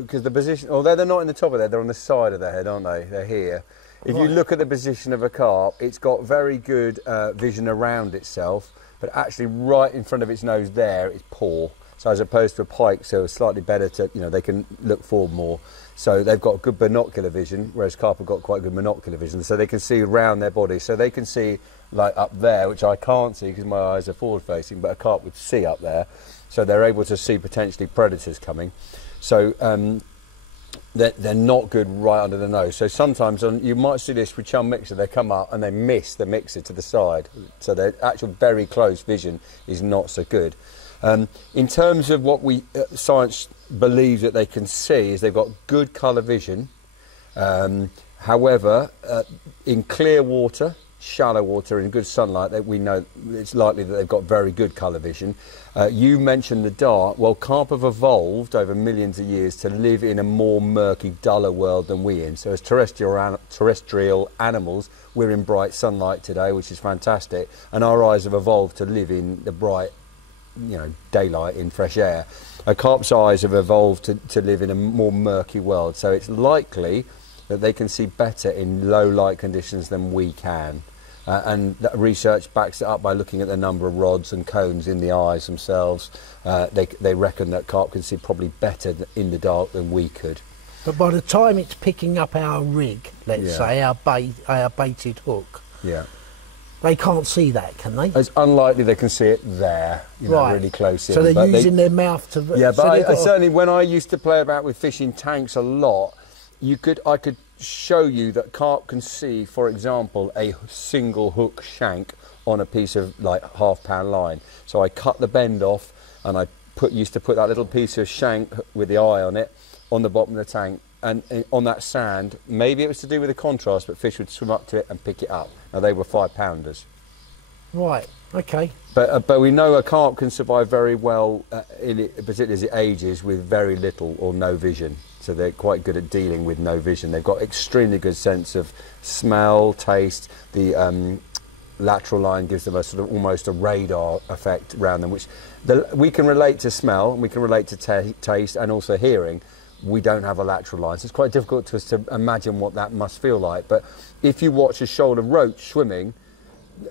because the position, although they're not in the top of their head, they're on the side of their head, aren't they? They're here. If you look at the position of a carp, it's got very good vision around itself, but actually right in front of its nose there, it's poor. So as opposed to a pike, so it's slightly better to, they can look forward more. So they've got good binocular vision, whereas carp have got quite good monocular vision. So they can see around their body. So they can see like up there, which I can't see because my eyes are forward facing, but a carp would see up there. So they're able to see potentially predators coming. So they're not good right under the nose. So sometimes you might see this with chum mixer, they come up and they miss the mixer to the side. So their actual very close vision is not so good. In terms of what science believes that they can see is they've got good colour vision. However, in clear water, shallow water, in good sunlight, we know it's likely that they've got very good colour vision. You mentioned the dark. Well, carp have evolved over millions of years to live in a more murky, duller world than we in. So as terrestrial animals, we're in bright sunlight today, which is fantastic, and our eyes have evolved to live in the bright, daylight, in fresh air. Carp's eyes have evolved to live in a more murky world, so it's likely that they can see better in low light conditions than we can. And that research backs it up by looking at the number of rods and cones in the eyes themselves. They reckon that carp can see probably better in the dark than we could. But by the time it's picking up our rig, let's say, our baited hook, they can't see that, can they? It's unlikely they can see it there, really close in. So they're using their mouth to... Yeah, but I certainly, when I used to play about with fishing tanks a lot, I could show you that carp can see, for example, a single hook shank on a piece of like half-pound line. So I cut the bend off and I used to put that little piece of shank with the eye on it on the bottom of the tank, and on that sand, maybe it was to do with the contrast, but fish would swim up to it and pick it up. Now they were 5-pounders. Right, okay. But we know a carp can survive very well, particularly as it ages, with very little or no vision. So they're quite good at dealing with no vision. They've got extremely good sense of smell, taste. The lateral line gives them a sort of almost a radar effect around them, which we can relate to smell, and we can relate to taste and also hearing. We don't have a lateral line, so it's quite difficult to us to imagine what that must feel like. But if you watch a shoal of roach swimming,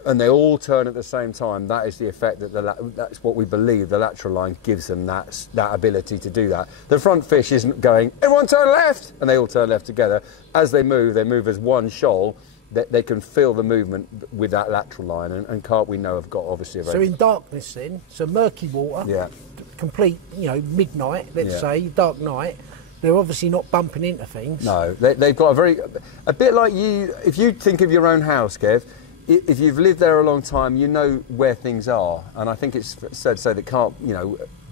and they all turn at the same time, that is the effect that that's what we believe the lateral line gives them, that ability to do that. The front fish isn't going, everyone turn left, and they all turn left together. As they move as one shoal. They can feel the movement with that lateral line, and carp we know have got obviously a very... So in darkness then, so murky water, complete, midnight, let's say, dark night, they're obviously not bumping into things. No, they've got a bit like you, if you think of your own house, Kev, if you've lived there a long time, you know where things are, and I think it's said so that carp,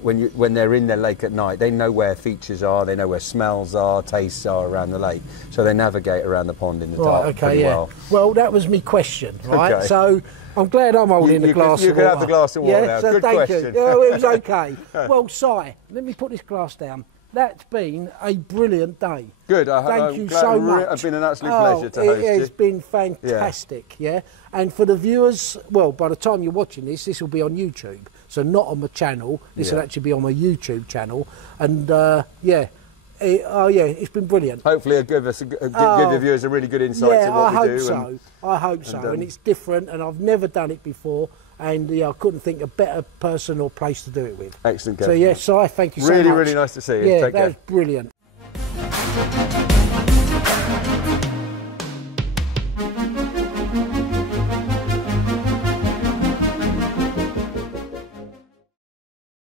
when they're in their lake at night, they know where features are, they know where smells are, tastes are around the lake, so they navigate around the pond in the dark pretty well. Well, that was my question, right? Okay. So I'm glad I'm holding the glass of water. You can have the glass of water now. So Good thank question. You. Oh, it was okay. Well, Si, let me put this glass down. That's been a brilliant day. Good. Thank you so much. It's been an absolute pleasure to host you. It has been fantastic, yeah. And for the viewers, well, by the time you're watching this will be on YouTube. So not on my channel. This will actually be on my YouTube channel. And it's been brilliant. Hopefully it'll give the viewers a really good insight to what we do. I hope so. And it's different, and I've never done it before. And I couldn't think of a better person or place to do it with. Excellent, Kevin. So, Si, thank you so much. Really nice to see you. Yeah, Take care. That was brilliant.